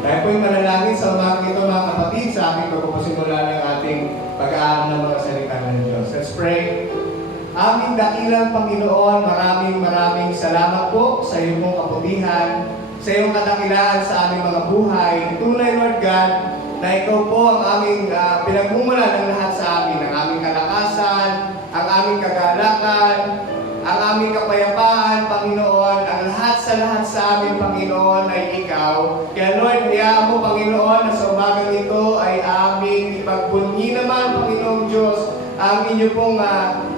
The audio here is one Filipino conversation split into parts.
Tayo po'y manalangin sa umagang ito mga kapatid sa ating pagpupusimula ng ating pag-aaral ng mga salita ng Diyos. Let's pray. Aming dakilang Panginoon, maraming salamat po sa iyong kaputihan, sa iyong kadakilaan sa aming mga buhay. Tunay, Lord God, na ikaw po ang aming pinagmumulan ng lahat sa amin, ang aming kalakasan, ang aming kagalakan, ang aming kapayapaan, Panginoon, ang lahat sa amin, Panginoon, ay Ikaw. Kaya Lord, hayaan mo, Panginoon, na sa umagang ito ay aming ipagbunyi naman, Panginoong Diyos, ang inyo pong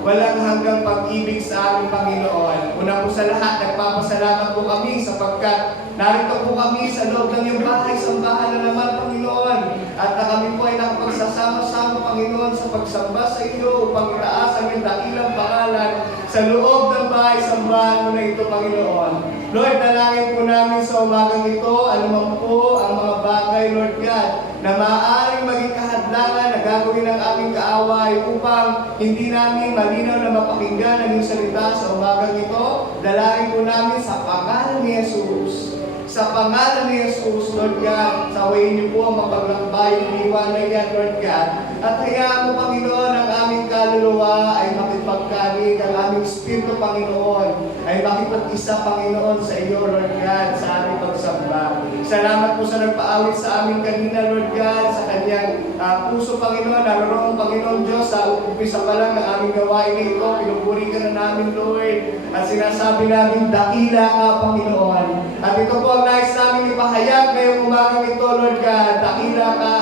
walang hanggang pag-ibig sa aming Panginoon. Una po sa lahat, nagpapasalamat po kami sapagkat narito po kami sa loob ng iyong bahay, sambahan na naman, Panginoon. At na kami po ay nakapagsasama-sama, Panginoon, sa pagsamba sa iyo upang itaas ang iyong dakilang pangalan sa loob ng bahay, sambahan mo na ito, Panginoon. Lord, dalangin po namin sa umagang ito, anuman po ang mga bagay, Lord God, na maaaring maging kahadlangan na gagawin ng aming kaaway upang hindi namin malinaw na mapakinggan ang iyong salita sa umagang ito. Dalangin po namin sa pangalan ni Jesus. Sa pangalan ni Jesus, Lord God, sawayin niyo po ang mapaglakbay, liwanag yan, Lord God. At hayaan mo, Panginoon, ang aming kaluluwa ay makipagkanig, ang aming espiritu, Panginoon, ay makipag-isa, Panginoon, sa iyo, Lord God, sa aming pagsamba. Salamat po sa nagpaawit sa amin kanina, Lord God, sa kanyang puso, Panginoon, naroon, Panginoon Diyos, sa umpisa pa lang ng aming gawain ito, pinupuri ka na namin, Lord, at sinasabi namin, dakila ka, Panginoon. At ito po ang nais namin ipahayag ngayong umagang ito, Lord God, dakila ka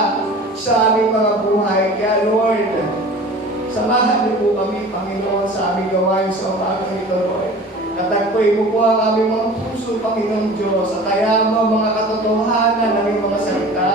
sa aming mga buhay. Kaya, Lord, samahan niyo po kami, Panginoon, sa aming gawain sa umagang ito, Lord. Katagpoy mo po ang aming mga puso, Panginoon Diyos, at kaya mo mga katotohanan ng aming mga salita,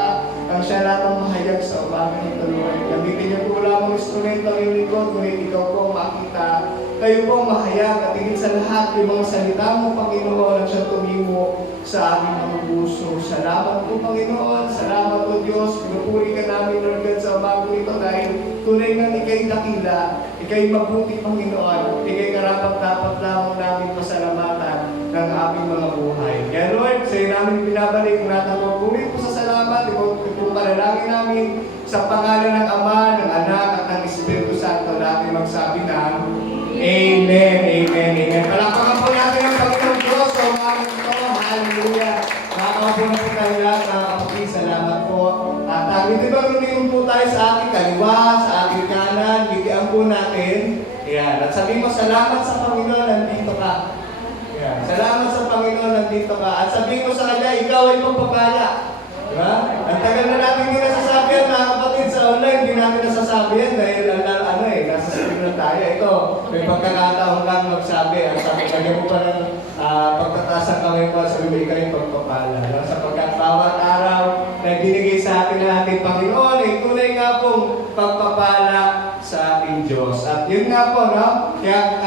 ang siya lamang mahayag sa umagang ito, Lord. Gamitin niyo po lamang instrumento ng iyong likod, ngunit ikaw po makita. Kayo po mahayag at higit sa lahat yung mga salita mo, Panginoon, ang siyang tumimo sa aming mga puso. Salamat po, Panginoon. Salamat po, Diyos. Pinupuri ka namin, Lord God, sa umagang ito dahil tunay nga ika'y dakila, ika'y mabuti, Panginoon. Ika'y karapat-dapat lamang namin pasalamatan ng aming mga buhay. Kaya, Lord, sa iyo namin pinabalik, natapagpuri po sa salamat, itong panalangin namin sa pangalan ng Ama, ng Anak, at ng Espiritu Santo natin magsabi na Amen, amen, amen. Palakpakan po natin ang Panginoon Diyos sa umagang ito. Hallelujah. Nakakaupo na po tayo lahat, mga kapatid. Salamat po. At hindi ba lumingon po tayo sa ating kaliwa, sa ating kanan, bigyan po natin. Yan. At sabihin mo, salamat sa Panginoon, nandito ka. Yan. Salamat sa Panginoon, nandito ka. At sabihin mo sa Kanya, ikaw ay pagpapala. Diba? Ang tagal na natin hindi nasasabi yan, mga kapatid, sa online, hindi natin nasasabi yan dahil nasa screen na tayo. Ito, may pagkakataon lang magsabi. At sabi, kanya mo pa ng pagtataas ang kamay mo, sabi mo, ikaw yung pagpapala. Sapagkat bawat araw na binigay sa atin ng ating Panginoon, ay tunay nga pong pagpapala sa ating Diyos. At yun nga po, no? Kaya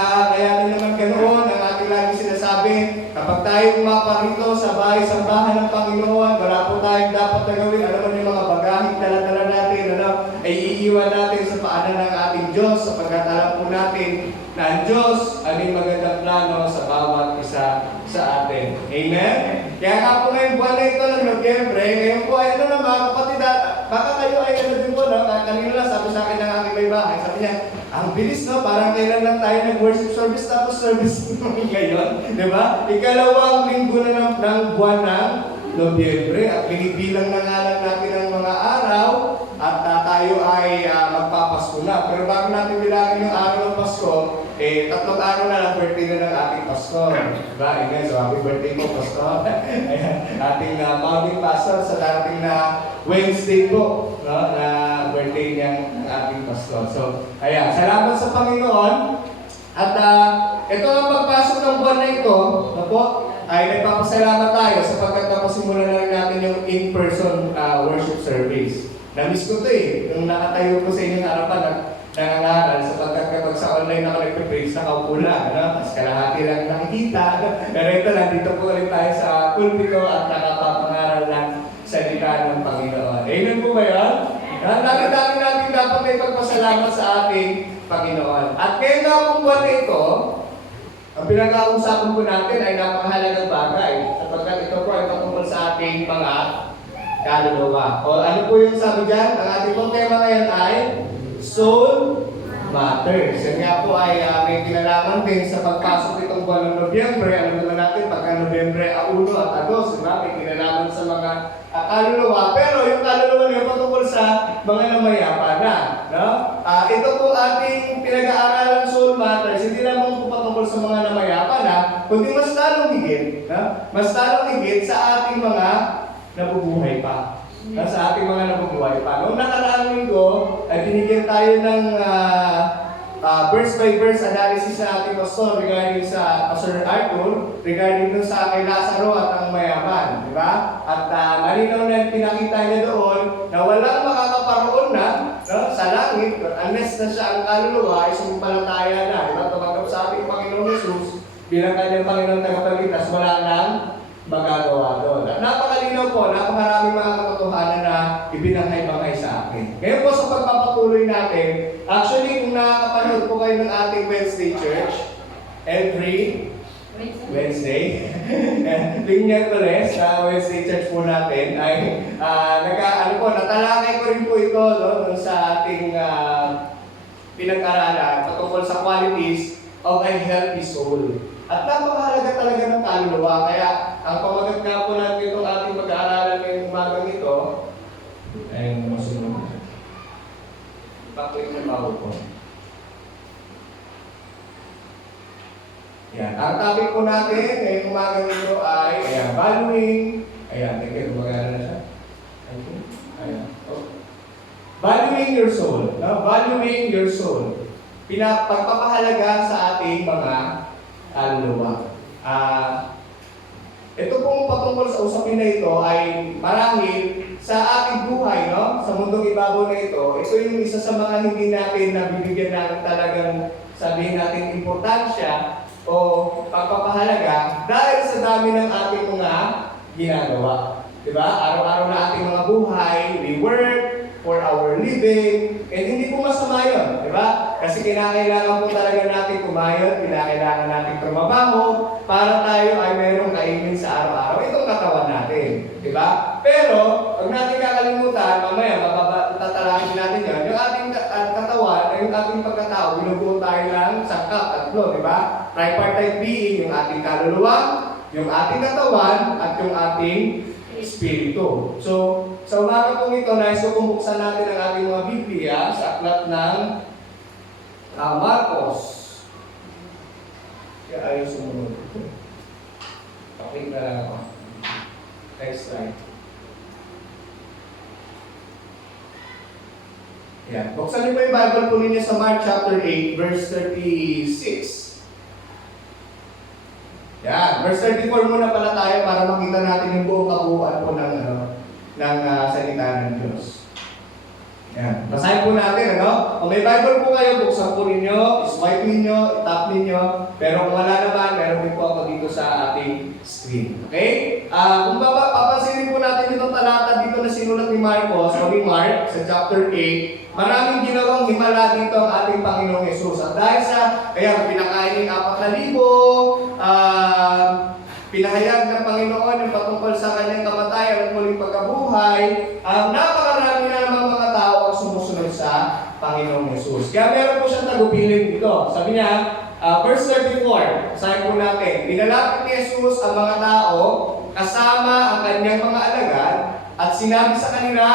naman ganoon ang ating lagi sinasabi, kapag tayo umaparito sa bahay-sambahan ng Panginoon, wala po tayong dapat na gawin. Alam mo yung mga bagahing dala-dala natin, ay iiwan natin sa paanan ng ating Diyos, sapagkat alam po natin na ang Diyos ay may magandang plano sa bawat isa sa atin. Amen? Kaya nga po ngayong buwan na ito ng Nobyembre, ngayon po ay mga kapatid, baka kayo ay din po, no? Kanina lang sabi sa akin ng aking may bahay, sabi niya, ang bilis, no? Parang kailan lang tayo nag-worship service, tapos service ngayon. Di ba? Ikalawang linggo na ng buwan ng Nobyembre, at binibilang na nga lang natin ang mga araw, at tayo ay magpapasko na. Pero bago natin bilangin yung araw ng Pasko, tatlong araw na lang birthday na ng ating Pasko. Diba? Amen. So, happy birthday po, Pasko. Ayan. Ating founding pastor sa darating na Wednesday po, no? Na birthday niyang ating Pasko. So, ayan. Salamat sa Panginoon. At ito ang pagpasok ng buwan na ito, na po, ay nagpapasalamat tayo sapagkat napasimulan na natin yung in-person worship service. Namiss ko ito nung nakatayo ko sa inyong harapan at nangangaral sapagkat kapag sa online ako nagpe-praise, nakaupo lang, mas kalahati lang nakikita. Pero ito lang, dito po ulit tayo sa pulpito at nakapapangaral ng salita ng Panginoon. Amen po ba yun? Dami natin dapat ay pagpasalamat sa ating Panginoon. At ngayon nga pong buwan na ito, ang pinag-uusapan po natin ay napakahalagang bagay sapagkat ito po ay patungkol sa ating mga kaluluwa. O ano po yung sabi dyan? Ang ating pong tema ngayon ay Soul Matters. Yan nga po ay may kinalaman din sa pagpasok itong buwan ng Nobyembre. Alam naman natin, pagka Nobyembre 1 at 2, diba? May kinalaman sa mga kaluluwa. Pero yung kaluluwa niyo patungkol sa mga namayapa na. No? Ito po ating pinag-aaralan Soul Matters. Hindi naman po patungkol sa mga namayapa na, kundi mas lalong higit. No? Mas lalong higit sa ating mga nabubuhay pa. Sa ating mga nabubuhay pa. Noong nakaraang linggo, ay binigyan tayo ng verse by verse analysis sa ating pastor regarding sa Pastor Arthur, regarding dun sa kay Lazaro at ang mayaman. Di ba? At malinaw na pinakita niya doon na walang makakaparoon na, no, sa langit unless na siya ang kaluluwa ay sumampalataya na. Di ba? Tumanggap sa ating Panginoon Jesus bilang kanyang Panginoon tagapagligtas, wala nang magagawa doon. At napakalinaw po, napakaraming mga katotohanan na ibinanghay-banghay sa akin. Ngayon po sa pagpapatuloy natin, actually kung nakakapanood po kayo ng ating Wednesday Church, every Wednesday, tuwing Miyerkules sa Wednesday Church po natin, ay natalakay ko rin po ito no, sa ating pinag-aralan patungkol sa qualities of a healthy soul. At napakahalaga talaga ng kaluluwa. Kaya ang pamagat nga po natin itong ating pag-aaralan ngayong umagang ito, ay masunod. Paklik sa PowerPoint. Yan. Ang topic po natin ngayong umagang ito ay, valuing, teka, gumagana na siya. Valuing your soul. No? Valuing your soul. Pagpapahalaga sa ating mga kaluluwa. Ito pong patungkol sa usapin na ito ay marahil sa ating buhay, no? Sa mundong ibabaw na ito yung isa sa mga hindi natin nabibigyan ng talagang sabihin natin importansya o pagpapahalaga dahil sa dami ng ating mga ginagawa. Diba? Araw-araw na ating mga buhay, we work for our living, and hindi po masama yun, di ba? Kasi kinakailangan po talaga natin kumayod, kinakailangan natin trumabaho para tayo ay mayroong kainin sa araw-araw. Itong katawan natin, di ba? Pero, huwag natin kakalimutan, mamaya, tatalangin natin yan, yung ating katawan, yung ating pagkatao, binubuo tayo ng sangkap, tatlo, di ba? Tripartite being, yung ating kaluluwa, yung ating katawan, at yung ating Espiritu. So, sa umaga pong ito, nais ko buksan natin ang ating mga Biblia sa aklat ng Marcos. Kaya ayaw sumunod. Pakik na lang ako. Next slide. Yan. Buksan niyo po yung Bible po ninyo sa Mark chapter 8, verse 36. Yan, verse 34 muna pala tayo para makita natin yung buong kabuuan po ng salita ng Diyos. Yan, basahin po natin, ano? Kung may Bible po kayo, buksan po ninyo, swipe ninyo, itap ninyo, pero kung wala naman, meron din po ako dito sa ating screen. Okay? Kung papansinin po natin itong talata dito na sinulat ni Marcos, o ni Mark, sa chapter 8, maraming ginawang himala dito ang ating Panginoong Yesus. At dahil sa, pinakain ng 4,000, pinahayag ng Panginoon yung patungkol sa kanyang kamatayan at muling pagkabuhay, napakarami na namang mga tao ang sumusunod sa Panginoong Yesus. Kaya meron po siyang tagubilin dito. Sabi niya, verse 34, sabi po natin, pinalapit ni Jesus ang mga tao kasama ang kanyang mga alagad at sinabi sa kanila,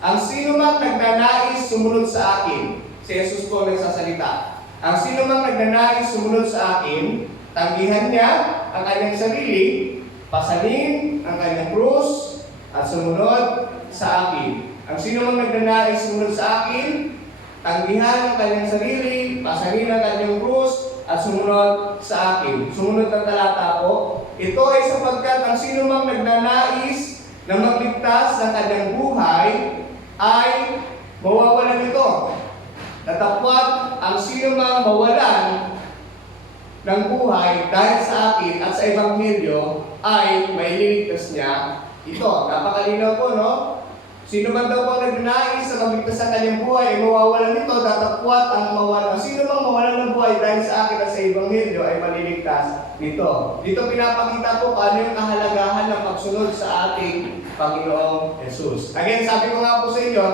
ang sino mang nagnanais sumunod sa akin, si Jesus po nagsasalita, ang sino mang nagnanais sumunod sa akin, tanggihan niya ang kanyang sarili, pasanin ang kanyang krus, at sumunod sa akin. Ang sino mang nagnanais sumunod sa akin, tanggihan ang kanyang sarili, pasanin ang kanyang krus, at sumunod sa akin. Sumunod ng talata po. Ito ay sapagkat ang sino mang nagnanais na magligtas ng kanyang buhay ay mawawalan ito. Natapwat ang sino mang mawalan ng buhay dahil sa akin at sa Ebanghelyo ay maililigtas niya ito. Napakalinaw po, no? Sino man daw pang nagnanais na magligtas sa kanyang buhay ay mawawalan nito, datapwat ang mawalan. Sino mang mawalan ng buhay dahil sa akin at sa Ebanghelyo ay maliligtas nito. Dito pinapakita po paano yung kahalagahan ng pagsunod sa ating Panginoong Jesus. Again, sabi ko nga po sa inyo,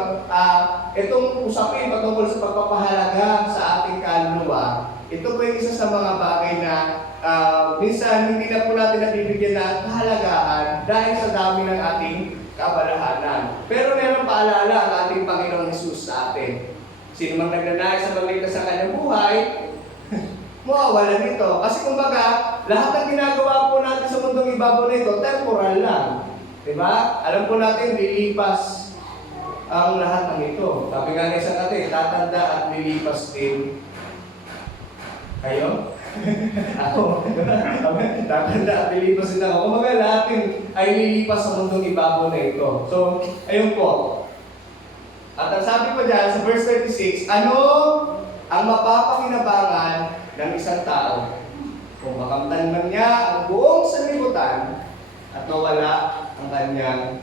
itong usapin patungkol sa pagpapahalaga sa ating kaluluwa, ito po yung isa sa mga bagay na minsan hindi na po natin nabibigyan ng kahalagahan dahil sa dami ng ating kabalahanan. Pero meron paalala ang ating Panginoong Jesus sa atin. Sino mang nagnanais sa magligtas sa kanyang buhay, mawawalan nito. Kasi kumbaga, lahat ng ginagawa po natin sa mundong ibabaw na ito, temporal lang. Diba? Alam po natin, lilipas ang lahat ng ito. Sabi nga ng isang natin, tatanda at lilipas din kayo. Ako, tatanda at lilipas din ako. Kumbaga lahat ay lilipas sa mundong ibabaw na ito. So, ayun po. At ang sabi pa dyan sa verse 36, ano ang mapapakinabangan ng isang tao kung makamtan man niya ang buong sanlibutan at mawala ang kanyang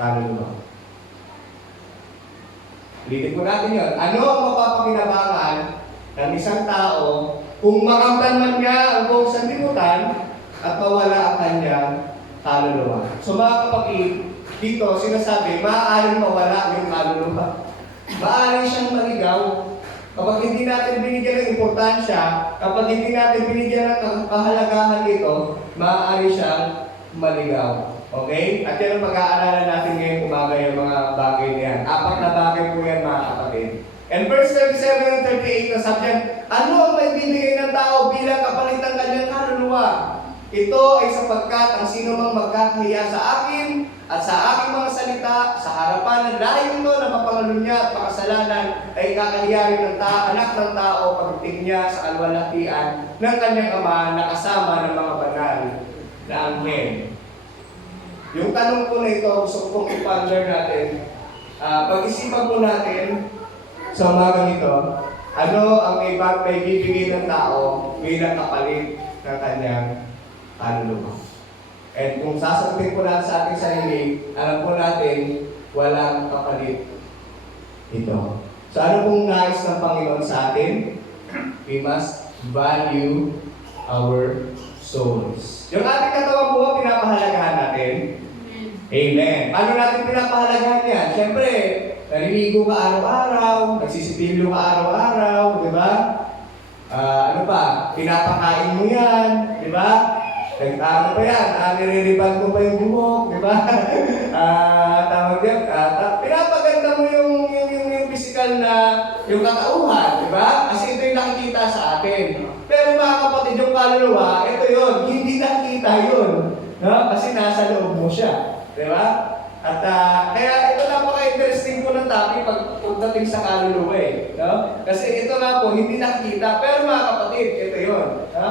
kaluluwa. Ulitin ko natin yun. Ano ang mapapakinabangan ng isang tao kung makamtan man niya ang buong sanlibutan at mawala ang kanyang kaluluwa? So mga kapatid, dito sinasabi, maaaring mawala yung kaluluwa. Maaaring siyang maligaw. Kapag hindi natin binigyan ng importansya, kapag hindi natin binigyan ng kahalagahan ito, maaari siyang maligaw. Okay? At yan ang pag-aaralan natin ngayong umaga yung mga bagay na yan. 4 na bagay po yan, mga kapatid. And verse 37 and 38 na sabi yan, ano ang may bibigay ng tao bilang kapalit ng kanyang kaluluwa? Ito ay sapagkat ang sino mang magkakahiya sa akin at sa aking mga salita sa harapan ng lahing ito na mapangalunya niya at makasalanan ay kakahiya rin ng anak ng tao pagdating niya sa kalwalhatian ng kanyang ama na kasama ng mga banal na anghel. Yung tanong po na ito, gusto kong i-ponder natin. Pag-isipan po natin sa umagang ito, ano ang may bibigay ng tao bilang kapalit ng kanyang kaluluwa. And kung sasagutin po natin sa ating sarili, alam po natin, walang kapalit ito. So ano pong nais ng Panginoon sa atin? We must value our souls. Yung ating katawan po, pinapahalagahan natin. Amen. Paano natin pinapahalagahan yan? Siyempre, naliligo ka araw-araw, nagsisipilyo ka araw-araw, di ba? Ano pa? Pinapakain mo yan, di ba? Ano pa yan? Niririban mo pa yung buhok, di ba? Tawag yan. Pinapaganda mo yung physical na yung katauhan, di ba? Kasi ito yung nakikita sa atin. Pero mga kapatid, yung kaluluwa, ito yun. Hindi nakikita yun. No? Kasi nasa loob mo siya. Di ba? At kaya ito napaka-interesting po ng topic pagdating sa kaluluwa eh. No? Kasi ito nga po, hindi nakikita. Pero mga kapatid, ito yun. No?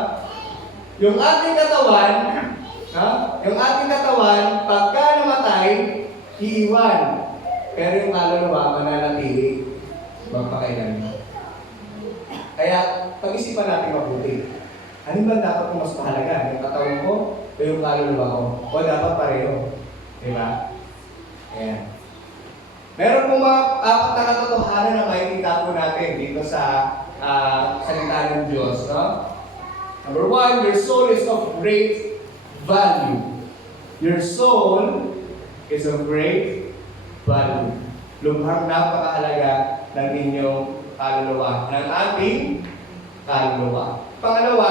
Yung ating katawan, pagka namatay, iiwan. Pero yung kaluluwa, mananatili. Magpakailan. Kaya, pag-isipan natin mabuti. Ano ba dapat kung mas mahalaga? Yung katawan ko o yung kaluluwa ko? O dapat pareho? Diba? Ayan. Meron pong mga 4 na katotohanan na makikita po natin dito sa salita ng Diyos. No? Number 1, your soul is of great value. Your soul is of great value. Lubhang napakahalaga ng inyong kaluluwa, ng ating kaluluwa. Pangalawa,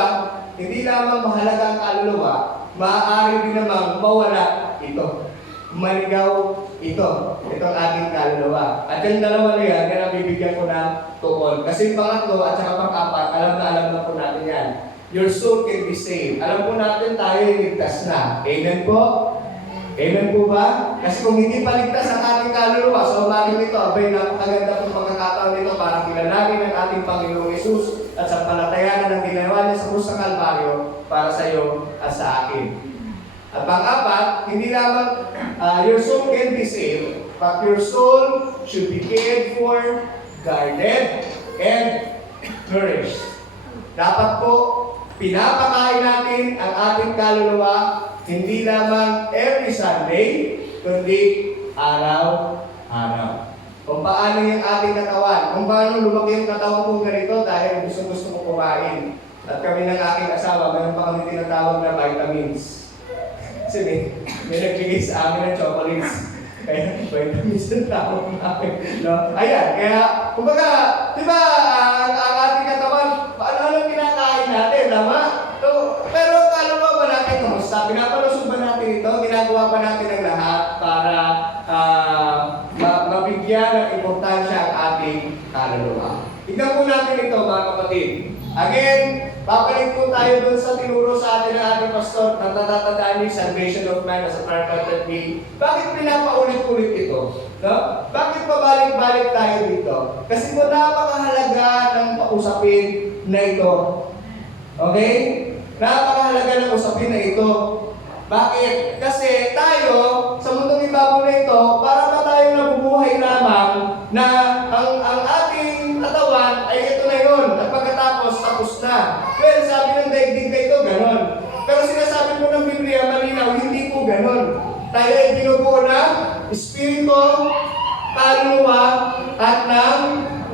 hindi lamang mahalaga ang kaluluwa, maaari din namang mawala ito. Maligaw ito. Itong ating kaluluwa. At yung dalawa na yan, yan ang bibigyan ko ng tukol. Kasi pangatlo at saka pang-apat, alam na po natin yan. Your soul can be saved. Alam po natin tayo ay ligtas na. Amen po? Amen po ba? Kasi kung hindi pa ligtas ang ating kaluluwa, so umagang ito, abay napakaganda po pagkakataon nito para kilalanin ang ating Panginoong Yesus at sa palatayanan ng ginawa niya sa krus ng Kalbaryo para sa iyo at sa akin. At pang-apat, hindi lamang your soul can be saved, but your soul should be cared for, guarded, and nourished. Dapat po, pinapakain natin ang ating kaluluwa, hindi lamang every Sunday, kundi araw-araw. Kung paano yung ating katawan, kung paano lumaki yung katawan kong ganito dahil gusto ko kumain. At kami ng aking asawa, mayroon pa kami tinatawag na vitamins. Kasi may nagbigay sa amin ng chocolates. Kaya, vitamins na tawag namin. No? Ayan, kaya, kumbaga, di ba, ang ating katawan, ano kinakain natin, tama? So, pero alam ba natin kumusta? Pinapalusog ba natin ito? Ginagawa ba natin ang lahat para mabigyan ng importansya ang ating kaluluwa? Tignan po natin ito, mga kapatid. Again, babalik po tayo dun sa tinuro sa atin ng ating pastor na natatandaan yung salvation of man as a tripartite being. Bakit pinapaulit-ulit ito? No? Bakit pabalik-balik tayo dito? Kasi po napakahalaga ng pausapin na ito. Okay? Napakahalaga ng usapin na ito. Bakit? Kasi tayo, sa mundong ibabaw na ito, para ba tayo nabubuhay lamang na ang ating katawan ay ito na yun. At pagkatapos, tapos na. Well, sabi ng daigdig na ito, ganon. Pero sinasabi po ng Biblia, malinaw, hindi po ganon. Tayo ay binubuo ng espiritu, kaluluwa, at ng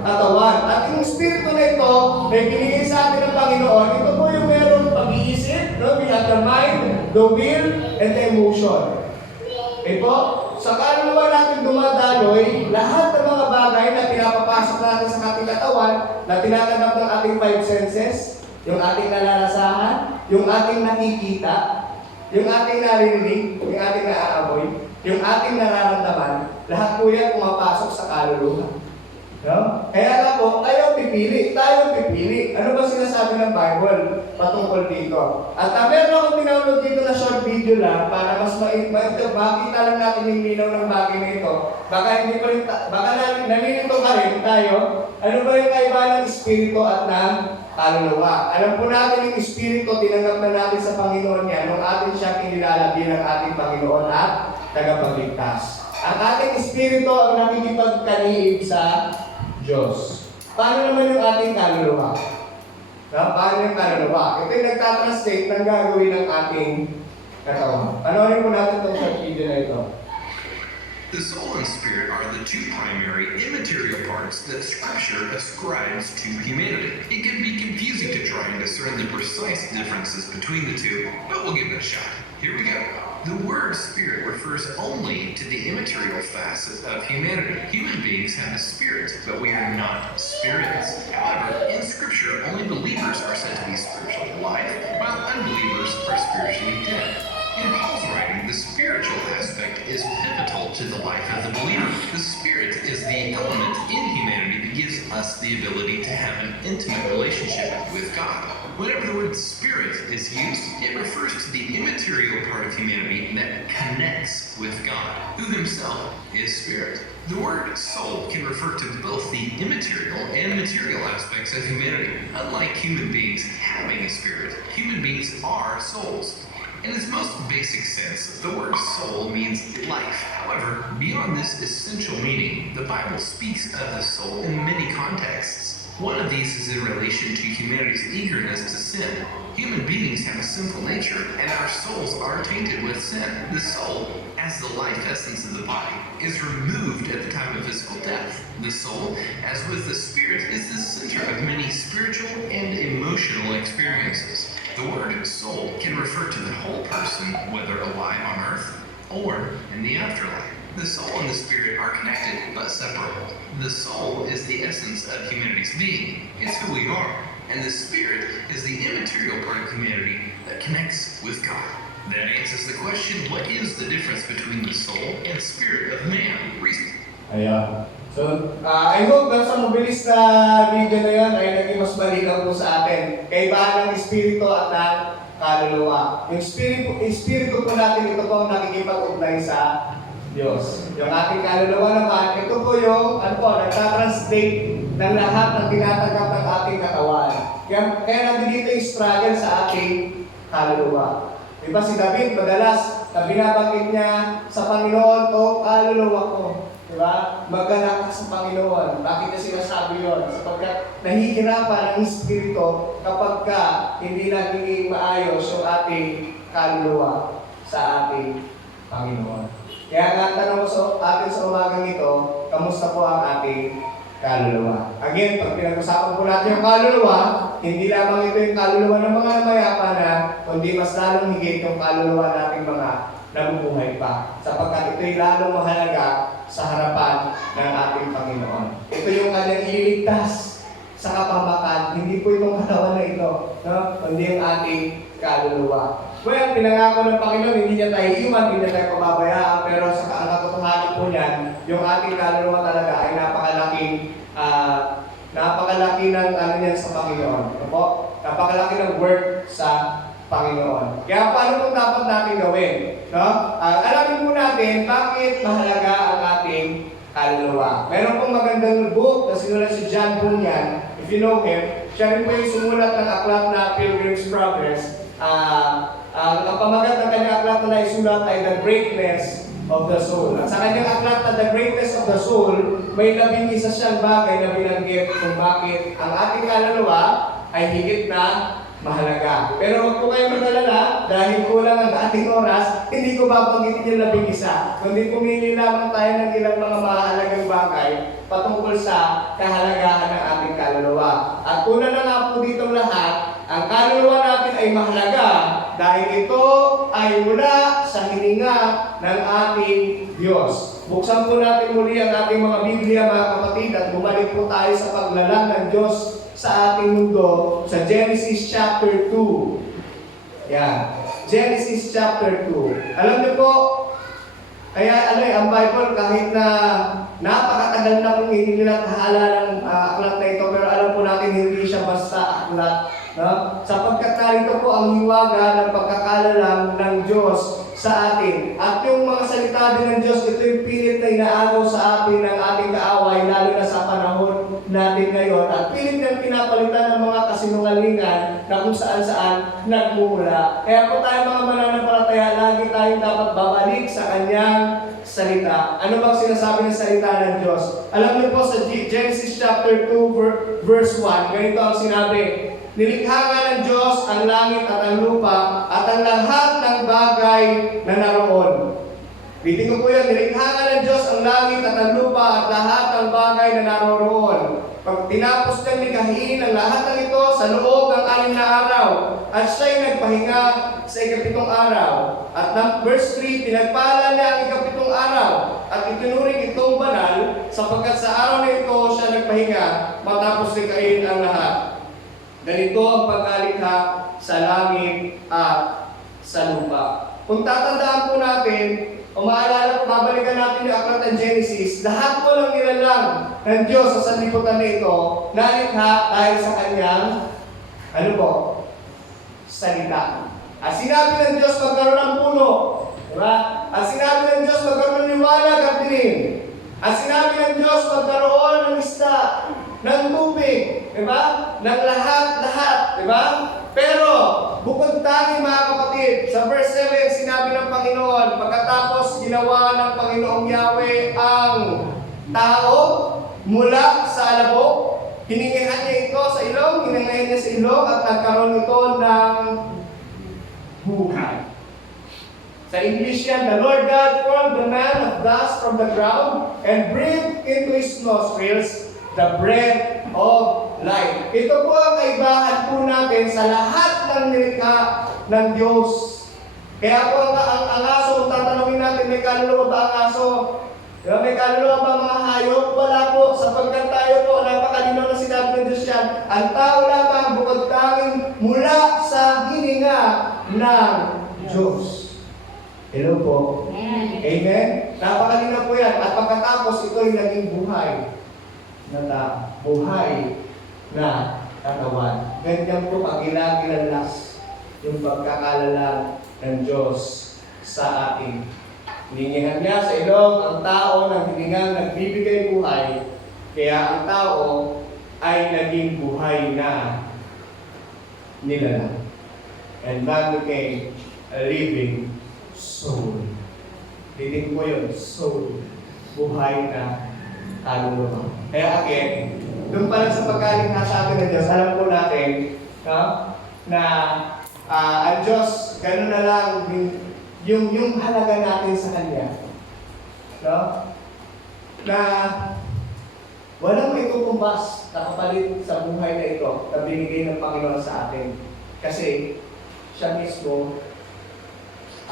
katawan. At yung espiritu na ito, na binigay sa atin ng Panginoon, ito po yung merong pag-iisip, no? We have the mind, the will, and the emotion. Okay po? Sa kaluluwa natin dumadaloy, lahat ng mga bagay na pinapapasok natin sa ating katawan, na tinatanggap ng ating five senses, yung ating nalalasahan, yung ating nakikita, yung ating naririnig, yung ating naaamoy, yung ating nararamdaman, lahat po yan pumapasok sa kaluluwa. No? Kaya nga po, tayo pipili. Ano ba sinasabi ng Bible patungkol dito? At meron akong tinawag dito na short video lang para mas makita lang natin yung linaw ng bagay na ito. Baka nalilito ka rin tayo. Ano ba yung kaibahan ng espiritu at ng kaluluwa? Alam po natin yung espiritu, tinanggap na natin sa Panginoon yan nung atin siyang inilalabi ng ating Panginoon at tagapagligtas. Ang ating espiritu ang nakikipagkaniib sa Diyos. Paano naman yung ating kaluluwa? Paano yung kaluluwa? Ito yung nagtatranslate ng gagawin ng ating katawan. Panoorin po natin itong short video na ito. The soul and spirit are the two primary immaterial parts that Scripture ascribes to humanity. It can be confusing to try and discern the precise differences between the two, but we'll give it a shot. Here we go. The word spirit refers only to the immaterial facet of humanity. Human beings have a spirit, but we are not spirits. However, in Scripture, only believers are said to be spiritually alive, while unbelievers are spiritually dead. In Paul's writing, the spiritual aspect is pivotal to the life of the believer. The spirit is the element in humanity that gives us the ability to have an intimate relationship with God. Whenever the word spirit is used, it refers to the immaterial part of humanity that connects with God, who himself is spirit. The word soul can refer to both the immaterial and material aspects of humanity. Unlike human beings having a spirit, human beings are souls. In its most basic sense, the word soul means life. However, beyond this essential meaning, the Bible speaks of the soul in many contexts. One of these is in relation to humanity's eagerness to sin. Human beings have a sinful nature, and our souls are tainted with sin. The soul, as the life essence of the body, is removed at the time of physical death. The soul, as with the spirit, is the center of many spiritual and emotional experiences. The word soul can refer to the whole person, whether alive on earth or in the afterlife. The soul and the spirit are connected but separable. The soul is the essence of humanity's being. It's who we are. And the spirit is the immaterial part of humanity that connects with God. That answers the question, what is the difference between the soul and spirit of man? Ayan. So, I hope na sa mabilis na video na yan ay naging mas malinaw po sa atin. Kaibahan ng espiritu at ng kaluluwa. Yung espiritu po natin, ito po ang nakikipag-ugnay sa Diyos. Yung ating kaluluwa naman, ito po yung, nagtatranslate ng lahat ng tinatanggap ng ating katawan. Kaya nandito yung struggle sa ating kaluluwa. Diba si David, madalas, na binabanggit niya sa Panginoon, o kaluluwa ko. Diba? Maganak ka sa Panginoon. Bakit niya sinasabi yun? Sapagkat nahihirapan ang espiritu kapag ka hindi naging maayos yung ating kaluluwa sa ating Panginoon. Kaya nga tanong ko sa atin sa umagang ito, kamusta po ang ating kaluluwa? Again, pag pinag-usapan po natin yung kaluluwa, hindi lamang ito yung kaluluwa ng mga namayapa na, kundi mas lalong higit yung kaluluwa nating mga nabubuhay pa. Sapagkat ito'y lalong mahalaga sa harapan ng ating Panginoon. Ito yung kanyang ililigtas sa kapamakan. Hindi po itong katawan na ito, no? Kundi yung ating kaluluwa. Well, pinangako ng Panginoon, hindi niya tayo iwan, hindi niya tayo pababayaan, pero sa katotohanan po niyan, yung ating kaluluwa talaga ay napakalaki ng ano niyan sa Panginoon. Opo? Napakalaki ng work sa Panginoon. Kaya paano kung dapat natin gawin? No? Alamin po natin bakit mahalaga ang ating kaluluwa. Meron pong magandang book na sinulat si John Bunyan. If you know him, siya rin po yung sumulat ng aklat na Pilgrim's Progress. Ang pamagat ng kanyang aklat na naisulat ay The Greatness of the Soul. At sa kanyang aklat na The Greatness of the Soul, may 11 siyang bagay na binanggit kung bakit ang ating kaluluwa ay higit na mahalaga. Pero huwag po kayong mag-alala, dahil kulang ang ating oras, hindi ko babanggitin yung 11. Kundi pumili lamang tayo ng ilang mga mahalagang bagay patungkol sa kahalagahan ng ating kaluluwa. At una na nga po ditong lahat, ang kaluluwa natin ay mahalaga dahil ito ay mula sa hininga ng ating Diyos. Buksan po natin muli ang ating mga Biblia, mga kapatid, at bumalik po tayo sa paglalang ng Diyos sa ating mundo sa Genesis chapter 2. Yan. Genesis chapter 2. Alam niyo po, kaya ang Bible kahit na napakatagal na kung hindi nila haalala ng aklat na ito, pero alam po natin hindi siya basta aklat. No? Sapagkat narito po ang hiwaga ng pagkakalalang ng Diyos sa atin. At yung mga salita din ng Diyos, ito yung pilit na inaagaw sa atin ng ating kaaway, lalo na sa panahon natin ngayon. At pilit na pinapalitan ng mga kasinungalingan na kung saan-saan nagmumula. Kaya po tayo mga mananampalataya, lagi tayong dapat babalik sa kanyang salita. Ano bang sinasabi ng salita ng Diyos? Alam niyo po sa Genesis chapter 2 verse 1, ganito ang sinabi: nilikha nga ng Diyos ang langit at ang lupa at ang lahat ng bagay na naroon. Bitin ko po yan, nilikha nga ng Diyos ang langit at ang lupa at lahat ng bagay na naroon. Pag tinapos niyang likhain ang lahat ng ito sa loob ng 6 na araw, at siya'y nagpahinga sa ikapitong araw. At verse 3, pinagpala niya ang ikapitong araw at itinuring itong banal sapagkat sa araw na ito siya nagpahinga matapos likhain ang lahat. Ganito ang pagkalikha sa langit at sa lupa. Kung tatandaan po natin, o maalala po, babalikan natin yung aklat ng Genesis, lahat po ng nilalang ng Diyos sa sanlibutan na ito, nalikha dahil sa kanyang, ano po? Salita. At sinabi ng Diyos magkaroon ng puno. Diba? At sinabi ng Diyos magkaroon ng liwanag at dilim. At sinabi ng Diyos magkaroon ng isda, ng tubig, diba? Ng lahat, diba? Pero, bukod tanging mga kapatid, sa verse 7, sinabi ng Panginoon, pagkatapos ginawa ng Panginoong Yahweh ang tao mula sa alabok, hiningihan niya ito sa ilong, hiningihan niya sa ilong, at nagkaroon ito ng buhay. Sa English yan, the Lord God formed the man of dust from the ground and breathed into his nostrils the breath of life. Ito po ang kaibahan po natin sa lahat ng nilikha ng Diyos. Kaya po ang aso, kung tatanungin natin, may kaluluwa ba ang aso? Diba, may kaluluwa ba mga hayop? Wala po, sapagkat tayo po, napakalinaw na sinabi ng Diyos yan. Ang tao lamang bukod tanging mula sa hininga ng Diyos. Hello po. Amen? Napakalinaw po yan. At pagkatapos, ito'y naging buhay. Buhay na katawan. Ganyan po pag-ilagilalas yung pagkakalalang ng Diyos sa atin. Hiningihan niya sa ilong ang tao ng hiningang nagbibigay buhay, kaya ang tao ay naging buhay na nilalang. And man became a living soul. Litin po yun, soul. Buhay na kaluluwa. Kaya again, doon pa lang sa pagkalikha sa atin ng Diyos, alam po natin na ang Diyos, gano'n na lang yung halaga natin sa Kanya. No? Na walang may tutumbas na kapalit sa buhay na ito na binigay ng Panginoon sa atin. Kasi siya mismo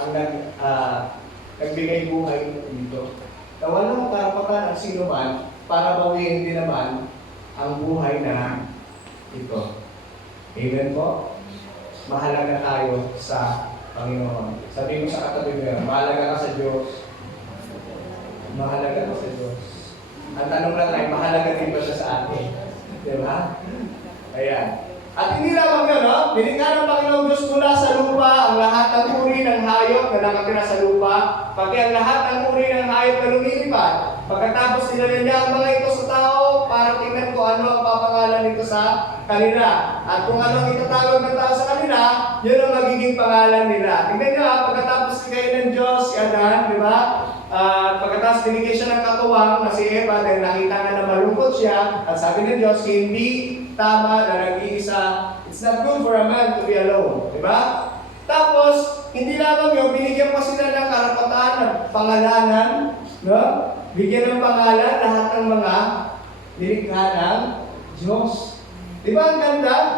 ang nagbigay buhay dito. Na walang karapatan ang sino man para bawiin din naman ang buhay na ito. Amen po? Mahalaga tayo sa Panginoon. Sabi mo sa katabi mo yan, mahalaga ka sa Diyos. Mahalaga ka sa Diyos. Ang tanong lang ay, mahalaga din ba siya sa atin? Di ba? Ayan. At hindi lamang yun, no? Nilikha ng Panginoong Diyos mula sa lupa ang lahat ng uri ng hayop na nakatira sa lupa, pati ang lahat ng uri ng hayop na lumilipad. Pagkatapos dinala niya ang mga ito sa tao para tingnan kung ano ang papangalan nito sa kanila. At kung ano ang itatawag ng tao sa kanila, yun ang magiging pangalan nila. Tingnan niyo pagkatapos bigay ng Diyos si Adan, di ba? Pagkatapos binigay siya ng katuwang na si Eva dahil nakita nga na malungkot siya at sabi ng Diyos, hindi tama na nag-iisa. It's not good for a man to be alone. Di ba? Tapos, hindi lamang yun, binigyan pa sila ng karapatan ng pangalanan, no? Bigyan ng pangalan lahat ng mga nilikha ng Diyos. Di ba ang ganda?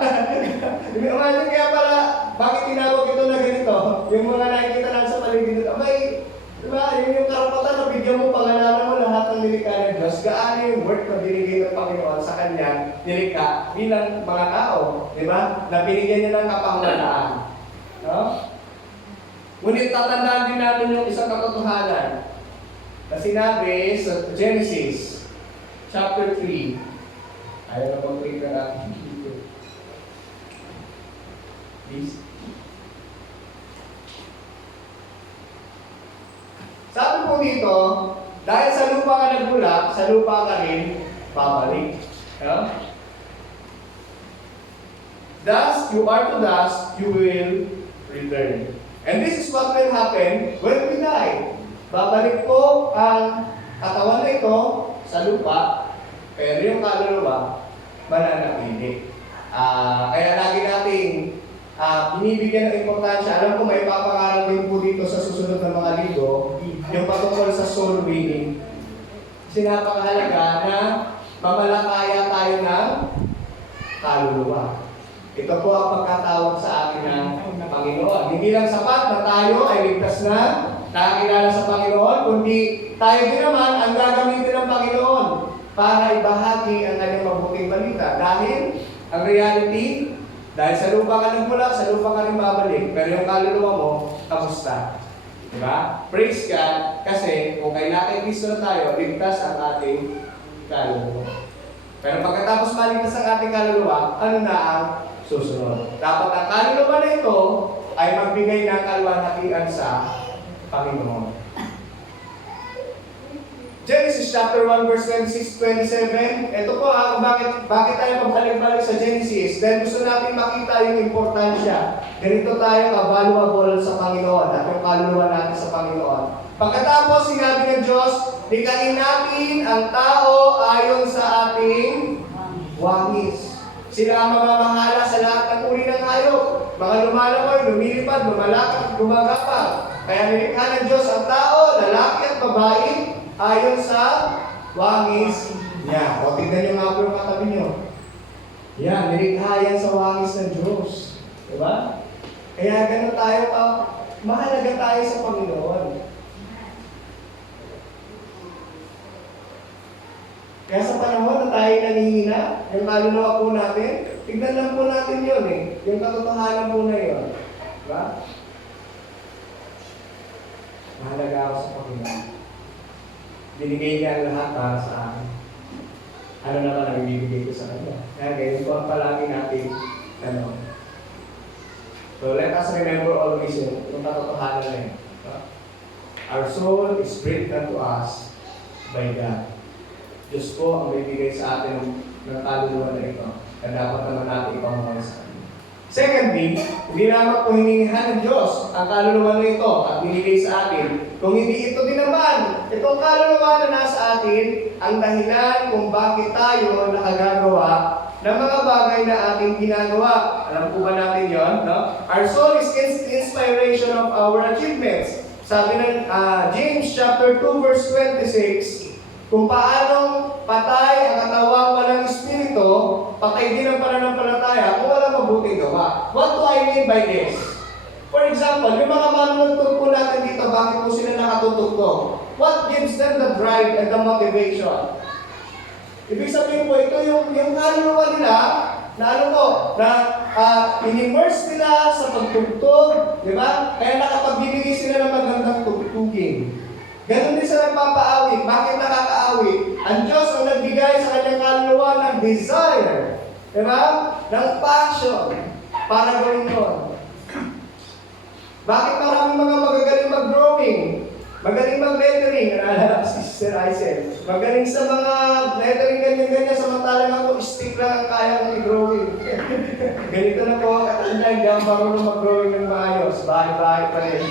Imagine kaya pala, bakit tinawag ito na ganito? Yung mga nakikita lang sa paligid nito, abay, diba? Yun yung karapatan na bigyan mo, pangalanan mo lahat ng nilikha ng Diyos. Gaano yung work na binigay ng Panginoon sa kanya nilikha bilang mga tao. Diba? Na binigyan niya ng kapangalaan. No? Ngunit tatandaan din natin yung isang katotohanan na sinabi sa Genesis chapter 3. Ayaw na pang click na natin dito. Please. Sabi po dito, dahil sa lupa ka nagbulak, sa lupa ka rin babalik. Yeah? Thus, you are to dust, you will return. And this is what will happen when we die. Babalik po ang katawan na ito sa lupa, pero yung kaluluwa, mananatili. Kaya lagi nating binibigyan ng importansya. Alam ko may papangaral din po dito sa susunod na mga linggo, yung patungkol sa soul winning. Kasi napakahalaga na mamalakaya tayo ng kaluluwa. Ito po ang pagkatawag sa akin ng Panginoon. Hindi lang sapat na tayo ay ligtas na, nakakilala sa Panginoon, kundi tayo din naman ang gagamitin ng Panginoon para ibahagi ang kanyang mabuting balita. Dahil ang reality, dahil sa lupa ka nagmula, sa lupa ka rin babalik. Pero yung kaluluwa mo, kamusta? Diba? Praise God, kasi kung kailangan Kristo na tayo, ligtas ang ating kaluluwa. Pero pagkatapos maligtas ang ating kaluluwa, ano na ang susunod? Dapat ang kaluluwa na ito ay magbigay ng kalwalhatian sa Panginoon. Genesis chapter 1 verse 26-27. Ito po kung bakit tayo pabalik-balik sa Genesis. Dahil gusto natin makita yung importansya. Ganito tayo ka-valuable sa Panginoon at yung kaluluwa natin sa Panginoon. Pagkatapos sinabi ng Diyos, likhain natin ang tao ayon sa ating wangis. Sila ang mamamahala sa lahat ng uri ng hayop. Mga lumalamoy, lumilipad, lumalakad, gumagapang. Kaya nilikha ng Diyos ang tao, lalaki at babae, ayon sa wangis niya. O tignan nyo nga po yung katabi nyo. Yan, nilikha yan sa wangis ng Diyos. Diba? Kaya ganun tayo, mahalaga tayo sa Panginoon. Kaya sa panahon na tayo nanghihina, yung kaluluwa po natin, tignan lang po natin yun yung katotohanan po na yun. Diba? Mahalaga ako sa Panginoon. Binigay niya ang lahat para sa akin. Ano naman ang ibibigay ko sa kanya? Kaya ganyan po ang palagi natin So let us remember always yung katotohanan na yun. Our soul is breathed unto us by God. Diyos po ang bibigay sa atin ng kaluluwa na ito. Kaya dapat naman natin ipamuhay sa kanya. Secondly, hindi naman po hiningihan ng Diyos ang kaluluwa na ito at binigay sa atin. Kung hindi ito din naman, itong kaluluwa na nasa atin, ang dahilan kung bakit tayo nakagagawa ng mga bagay na ating ginagawa. Alam po ba natin yon? No? Our soul is inspiration of our achievements. Sabi ng James chapter 2 verse 26, kung paanong patay ang katawang walang espiritu, patay din ang pananampalataya kung walang mabuting gawa. What do I mean by this? For example, yung mga manunod po natin dito, bakit po sila nakatutugtog? What gives them the drive and the motivation? Ibig sabihin po, ito yung kaluluwa nila, na ano po, na in-immerse nila sa pagtugtog, di ba? Kaya nakapagbibigay sila ng magandang tugtugin. Ganon din sa nagpapaawit. Bakit nakakaawit? Ang Diyos ang nagbigay sa kanyang kaluluwa ng desire, di ba? Ng passion para gawin yun. Bakit maraming mga magagaling mag-drawing? Magaling mag-lettering, naalala si Sister Isel. Magaling sa mga lettering ganyan-ganyan, samantalang ako, stick lang ang kaya kong i-drawing. Ganito na po, katanda, hindi ako marunong mag-drawing ng maayos. Bahay-bahay pa rin.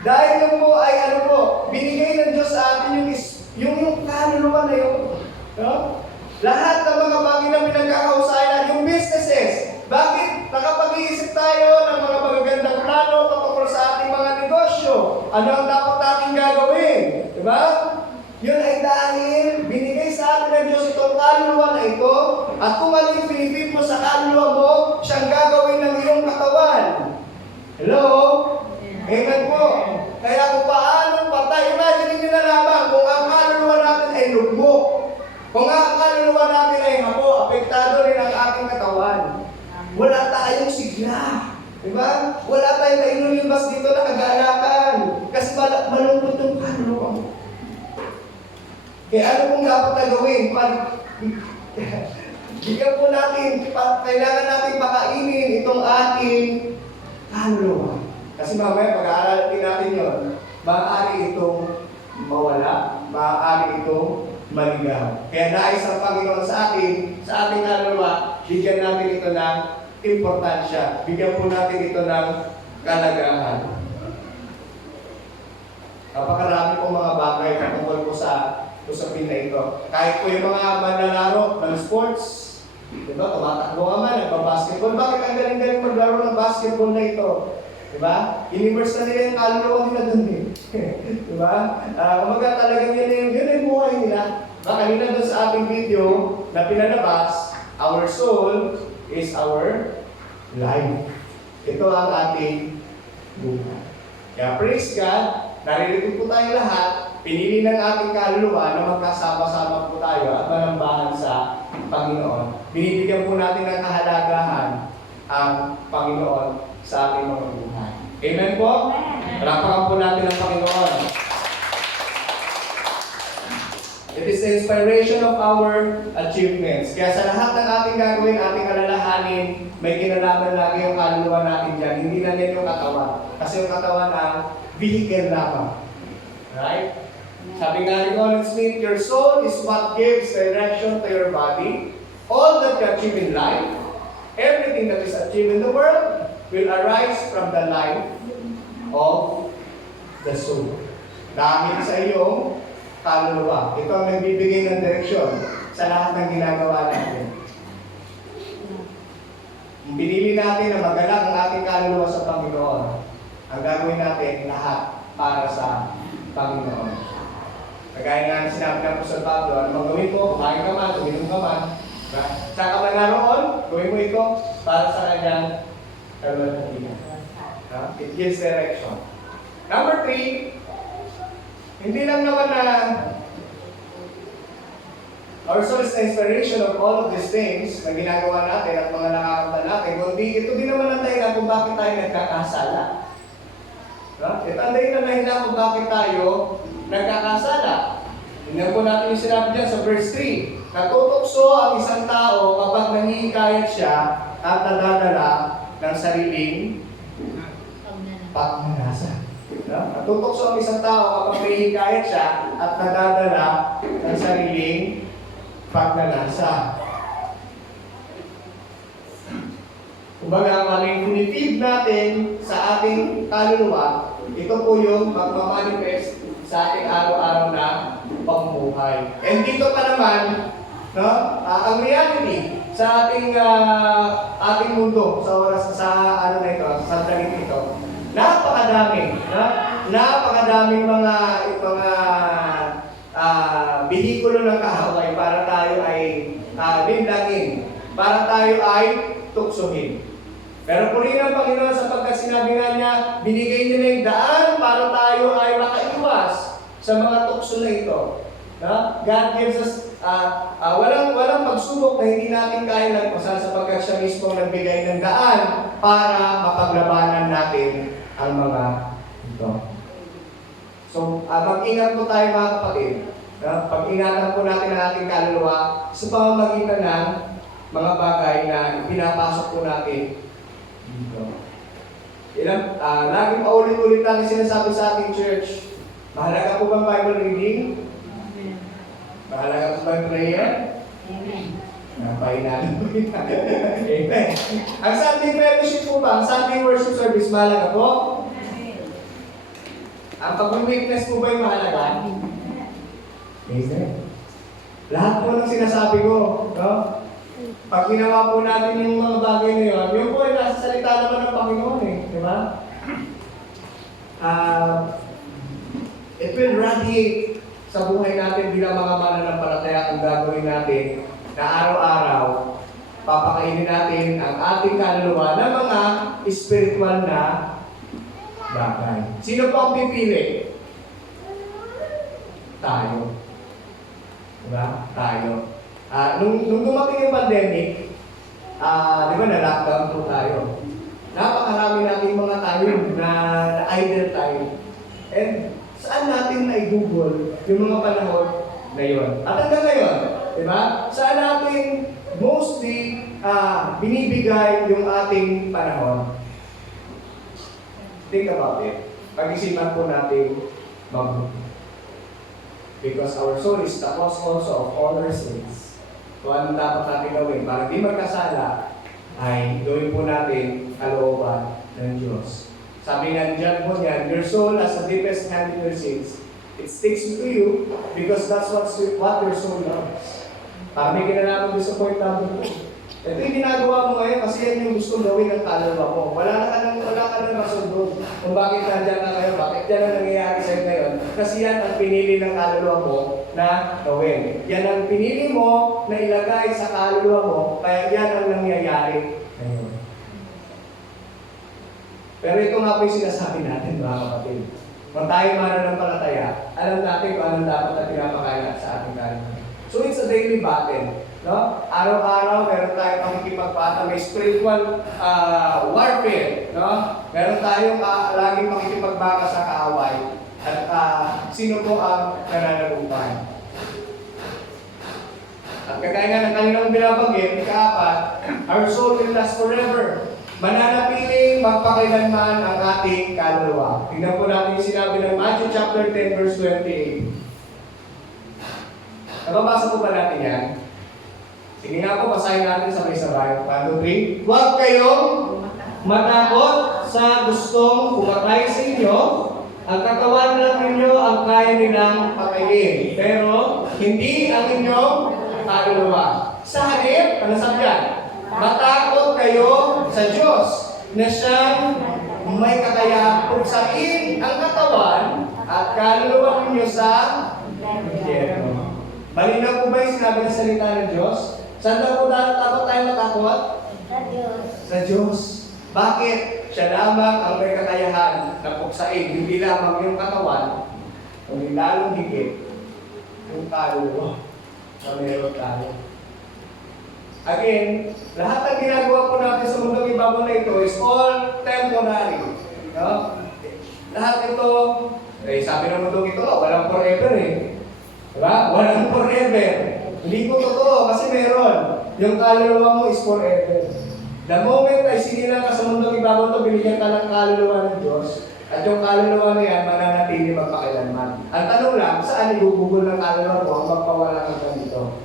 Dahil yun po ay ano po, binigay ng Diyos sa atin yung kaluluwa na yun. No? Lahat ng mga bagay na pinagkakausayan, yung businesses. Bakit? Nakapag-iisip tayo ng mga magagandang plano patungkol sa ating mga negosyo. Ano ang dapat natin gagawin? Diba? Yun ay dahil binigay sa atin ng Diyos itong kaluluwa na ito, at kung ano yung pinipit mo sa kaluluwa mo, siyang gagawin ng iyong katawan. Hello? Amen po. Kaya kung paano patay, imagine nyo na lamang kung ang kaluluwa natin ay lugmok. Kung ang kaluluwa natin ay habo, apektado rin ang ating katawan. Wala tayong sigla. Diba? Wala tayong kainulimbas dito na kagalakan. Kasi malungkot yung kaluluwa mo. Kaya ano pong dapat na gawin? Bigyan po natin, kailangan natin pakainin itong ating kaluluwa. Kasi mamaya pag-aaralan natin yun, maaari itong mawala, maaari itong maligaw. Kaya nais ang Panginoon sa ating kaluluwa, bigyan natin ito ng importansya. Bigyan po natin ito ng kalagahan. Napakarami po mga bagay patungkol po sa usapin na ito. Kahit po yung mga manlalaro ng sports, diba? Tumatakbo nga man, nagpa-basketball. Bakit ang galing-galing maglaro ng basketball na ito? Diba? In-immerse na nila yung kaluluwa nila dun eh. Diba? Kumaga talagang yun yung buhay nila. Kanina doon sa ating video na pinalabas, our soul is our life. Ito ang ating buhay. Kaya praise God, naririnig po tayo lahat, pinili ng ating kaluluwa na magkasama-sama po tayo at manambahan sa Panginoon. Binibigyan po natin ng kahalagahan ang Panginoon sa ating mga buhay. Amen po? Palapakan po natin ang Panginoon. It is the inspiration of our achievements. Kaya sa lahat ng ating gagawin, ating alalahanin, may kinalaman lagi yung kaluluwa natin dyan. Hindi na din yung katawan. Kasi yung katawan ang vehicle lamang. Right? Sabi nga ni Colin Smith, your soul is what gives direction to your body. All that you achieve in life, everything that is achieved in the world, will arise from the life of the soul. Dahil sa iyong kaluluwa. Ito ang nagbibigay ng direksyon sa lahat ng ginagawa natin. Pinili natin na magalak ang ating kaluluwa sa Panginoon. Ang gagawin natin lahat para sa Panginoon. Kagaya nga na sinabi ng Apostol Pablo, ano mang gawin mo, kumain ka man, uminom ka man, saan ka man naroon, gawin mo ito para sa kanyang kaluluwa. It gives direction. Number 3, hindi lang naman na our soul is the inspiration of all of these things na ginagawa natin at mga nakakanta natin, kundi ito din naman ang dahilan kung bakit tayo nagkakasala. Ito ang dahilan na hindi kung bakit tayo nagkakasala. Tingnan po natin yung sinabi dyan sa verse 3. Natutokso ang isang tao kapag nangihikayat siya at nadadala ng sariling pagnanasa. Natutokso ang isang tao kapag nahihikayat siya at nadadala ng sariling pagnanasa. Kumbaga, maling pinipid natin sa ating kaluluwa, ito po yung magmamanifest sa ating araw-araw na pamumuhay. And dito pa naman, ang reality sa ating mundo, sa oras sa na ito, sa sandaling ito, napakadaming mga bihikulo ng kahaway para tayo ay lindangin, para tayo ay tuksohin. Pero purihin ang Panginoon sapagkat sinabi nga niya, binigay niya na yung daan para tayo ay makaiwas sa mga tukso na ito. No? God gives us, walang pagsubok na hindi natin kaya lagpasan sapagkat siya mismo nagbigay ng daan para mapaglabanan natin ang mga ito. So, mag-ingat po tayo mga kapatid. No? Pag-ingatan po natin ang ating kaluluwa sa pamamagitan ng mga bagay na pinapasok po natin dito. Laging paulit-ulit lang yung sinasabi sa ating church. Mahalaga po bang Bible reading? Mahalaga po bang prayer? Amen. Napahinaan po yun. Amen. Ang Sunday fellowship po ba? Ang Sunday worship service mahalaga po? Ang pag-witness po ba yung mahalaga? Amen. Lahat po ng sinasabi ko, no? Pag ginawa po natin yung mga bagay na yun, yun po ay nasa salita naman ng Panginoon eh. Di ba? It will radiate sa buhay natin bilang mga mananampalataya kung gagawin natin na araw-araw papakainin natin ang ating kaluluwa ng mga spiritual na bagay. Sino po ang pipili? Tayo. Diba? Tayo. Nung dumating yung pandemic, di ba na-lockdown po tayo. Napakarami nating mga tayo na idle tayo. And saan natin na-google yung mga panahon na yun? At hanggang ngayon, di ba? Saan natin mostly binibigay yung ating panahon? Think about it. Pag-isipan po natin mabuti. Because our soul is the cause also of all our sins. Kung anong dapat natin gawin para di magkasala, ay gawin po natin kalooban ng Diyos. Sabi nga ni John Bunyan, your soul has the deepest hand in your sins. It sticks to you because that's what your soul loves. Para may kinalaman sa point number 2. Ito yung ginagawa mo ngayon kasi yan yung gusto gawin ng kaluluwa mo. Wala ka nang rason doon kung bakit nandiyan ka ngayon, bakit yan ang nangyayari sa'yo ngayon. Kasi yan ang pinili ng kaluluwa mo na gawin. Yan ang pinili mo na ilagay sa kaluluwa mo, kaya yan ang nangyayari ngayon. Pero ito nga po yung sinasabi natin mga kapatid. Kung tayo mananampalataya, alam natin kung anong dapat na pinapakain sa ating kaluluwa. So it's a daily battle. No? Araw-araw, meron tayong pakikipagpata, may spiritual warfare. No? Meron tayong laging pakikipagbaka sa kaaway. At sino po ang nananagutan? At kagaya nga ng kanilang binabanggit, ika-4, our soul will last forever. Mananatiling magpakailanman ang ating kaluluwa. Tingnan po natin yung sinabi ng Matthew chapter 10 verse 28. Nababasa po ba natin yan? Sige nga po, basahin natin sabay-sabay. 1, 2, 3. Huwag kayong matakot sa gustong pumatay sa inyo. Ang katawan lang ninyo ang kaya nilang patayin. Pero hindi ang inyong kaluluwa. Sa halip, ano sabi yan? Matakot kayo sa Diyos na siyang may kakayahang pugsain ang katawan at kaluluwa ninyo sa impyerno. Malinaw po ba yung sinabi ng salita ng Diyos? Saan daw po dapat tayo matakot? Sa Diyos. Sa Diyos. Bakit? Siya lamang ang may kakayahan na puksain, hindi lamang yung katawan, kundi lalong higit yung kaluluwa na meron tayo. Again, lahat ng ginagawa po natin sa mundong ibabaw na ito is all temporary. No? Lahat ito, sabi ng mundong ito, walang forever eh. Diba? Walang forever. Hindi ko totoo kasi meron. Yung kaluluwa mo is forever. The moment ay sinilang ka sa mundong ibabaw ito, binigyan ka ng kaluluwa ng Diyos. At yung kaluluwa na yan, mananatili magpakilanman. Ang tanong lang, saan ibubugol ng kaluluwa mo ang magpawala ka dito?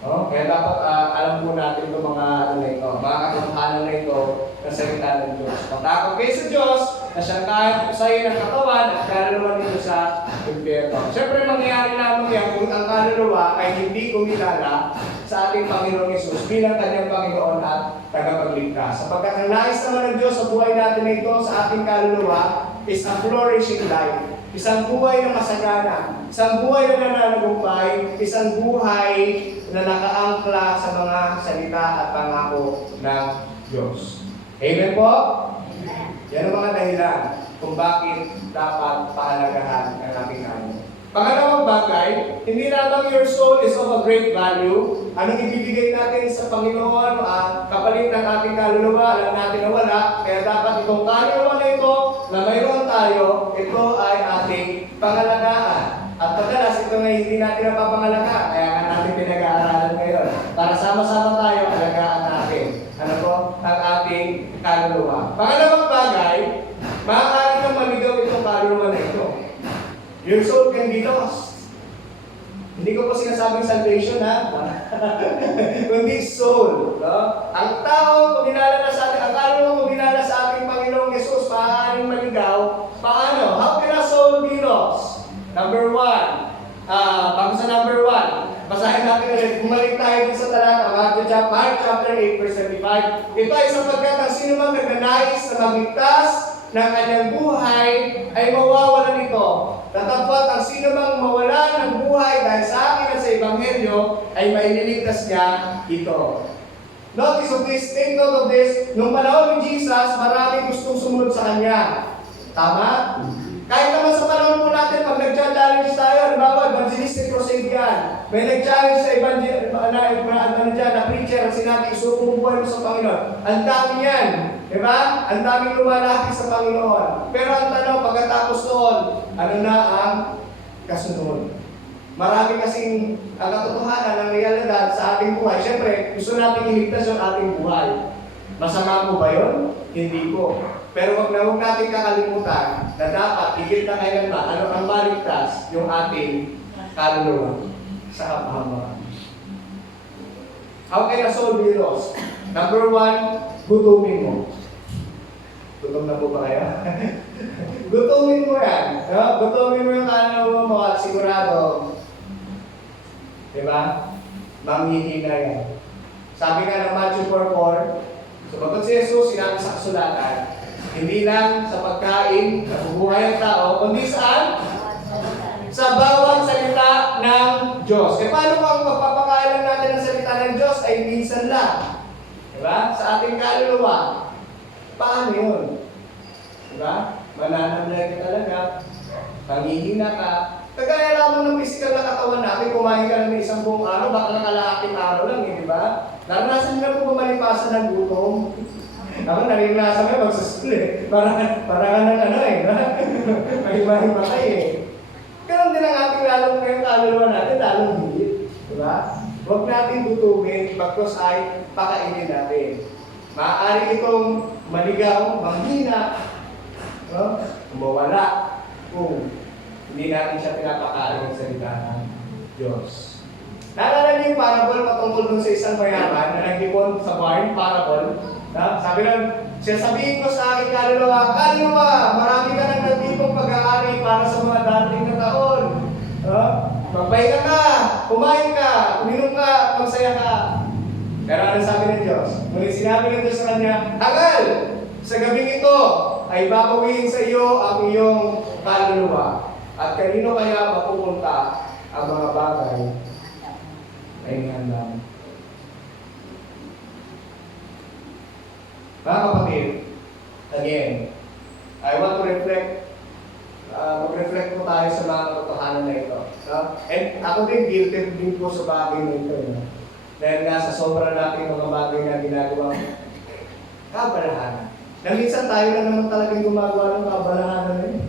Oh, kaya dapat alam po natin itong mga mga katotohanan na ito ng salita ng Diyos. Matakot kayo sa Diyos na siyang kaya pusayin ang katawan at kaluluwa nito sa impyerno. Siyempre, mangyayari lamang yan kung ang kaluluwa ay hindi kumilala sa ating Panginoong Hesus bilang kanyang Panginoon at tagapagligtas. Sapagkat ang nais naman ng Diyos sa buhay natin na ito sa ating kaluluwa is a flourishing life. isang buhay na masagana, isang buhay na nananagumpay, isang buhay na nakaangkla sa mga salita at pangako ng Diyos. Amen po? Yan ang mga dahilan kung bakit dapat pahalagahan ang ating ano. Pangalawang bagay, hindi lamang your soul is of a great value. Anong ibibigay natin sa Panginoon kapalit ng ating kaluluwa, alam natin na wala. Kaya dapat itong kaluluwa na ito, na mayroon tayo, ito ay ating pangalagaan. At madalas ito na hindi natin napapangalagaan. Kaya nga natin pinag-aaralan ngayon. Para sama-sama tayo, alagaan natin. Ano po? Ang ating kaluluwa. Pangalawang bagay, maaari kang maligaw itong kaluluwa na ito. Your soul can be lost. Hindi ko po sinasabing salvation, ha? Kundi soul. No? Ang tao, kung dinala na sa atin, ang kaluluwa kung dinala sa ating Panginoong Yesus, maaaring maligaw. Paano? How can a soul be lost? Number one. Bago sa number one, basahin natin ulit. Bumalik tayo din sa talata, Mark chapter 8, verse 35. Ito ay sapagkat ang sino mang nagnanais na magligtas ng kanyang buhay ay mawawalan ito. Tatapot ang sino mang mawalan ng buhay dahil sa akin at sa Ebanghelyo ay maililigtas niya ito. Notice of this, take note of this, nung panahon ni Jesus, marami gustong sumunod sa Kanya. Tama? Kahit naman sa panahon po natin, pag nag-challenge tayo, halimbawa, evangelistic crusade yan. May nag-challenge sa na preacher at sinabi, isuko mo buhay mo sa Panginoon. Ang dami yan. Diba? Ang daming lumalapit sa Panginoon. Pero ang tanong, pagkatapos noon, ano na ang kasunod? Marami kasing ang katotohanan ng realidad sa ating buhay. Siyempre, gusto natin iligtas yung ating buhay. Masama po ba yun? Hindi po. Pero huwag natin kakalimutan na dapat higit na kailanman ano ang maligtas yung ating kaluluwa sa kapahamakan. How can a soul be lost? Number one, gutumin mo. Gutom na po ba kayo? Gutumin mo yan. No? Gutumin mo yung kaluluwa mo at sigurado, diba? Manghihina yan. Sabi nga ng Matthew 4:4, sumagot si Jesus, sinabi sa kasulatan, hindi lang sa pagkain, nabubuhay ang tao, kundi saan? Sa bawat salita ng Diyos. E paano kung magpapakain lang natin ng salita ng Diyos ay minsan lang? Diba? Sa ating kaluluwa. Paano yun? Diba? Mananamlay ka talaga. Panghihina ka. Kagaya lamang ng physical na katawan natin, kumain ka lang ng isang buong araw, baka nakalaking araw lang, eh, diba? Naranasan nyo na po pumalipasan ng gutom. Ako naranasan ko magsusul eh. Para ka ng ano eh. Mahimahin kayo eh. Ganun din ang ating lalong ngayong kaluluwa natin, lalong higit. Diba? Huwag natin tutumin, bagkos ay pakainin natin. Maaari itong maligaw, manghina, no? Mawala kung hindi natin siya pinapakain ng salita ng Diyos. Naalala niyo yung parable patungkol dun sa isang mayaman na nag-ipon sa barn, parable. Sabi nun, sabihin ko sa aking kaluluwa, marami ka nang nagtipong pag-aari para sa mga dating na taon. Magpahinga ka, kumain ka, uminom ka, magsaya ka. Pero ano sabi ng Diyos? Ngunit sinabi ng Diyos sa kanya, Hangal! Sa gabing ito ay babawiin sa iyo ang iyong kaluluwa. At kanino kaya mapupunta ang mga bagay ay nihanda mo? Mga kapatid, again, I want to reflect, mag-reflect po tayo sa mga katotohanan na ito. And ako din, guilty din po sa bagay na ito. Dahil nga sa sobra natin mga bagay na ginagawa kabalahan. Na minsan tayo na naman talagang gumagawa ng kabalahan na yun.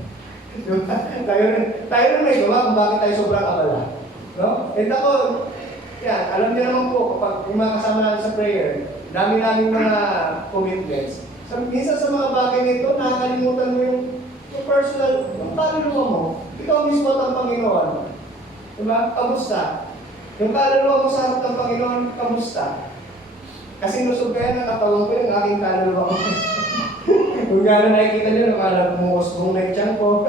tayo na may gawa kung bakit tayo sobrang kabala. No? And ako, yan, alam niyo naman po, kapag yung mga kasama natin sa prayer, dami-daming mga commitments. So, minsan sa mga bagay nito, nakakalimutan mo yung personal, yung kaluluwa mo. Ikaw mismo at ang Panginoon. Diba? Kamusta? Yung kaluluwa mo sa harap ng Panginoon, kamusta? Kasi nusog kaya ng katawan ko yung aking kaluluwa ko. Kung gano'n nakikita nyo, nakala bumuhos-bung na yung tiyan ko.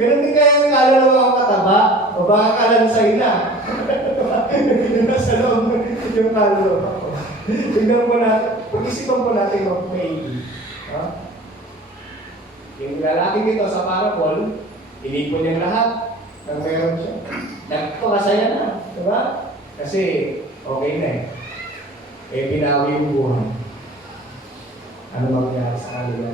Ganun din kaya yung kaluluwa ko kataba, o baka kalansay na. Yung nasa loob yung kaluluwa ko. Tignan po natin, pag-isipan po natin maybe. Yung lalaking ito sa parable, Inipon niya lahat ng meron siya. Nagpakasaya na, di ba? Kasi okay na eh. Eh, binawi yung buhay. Ano mangyari sa kanila?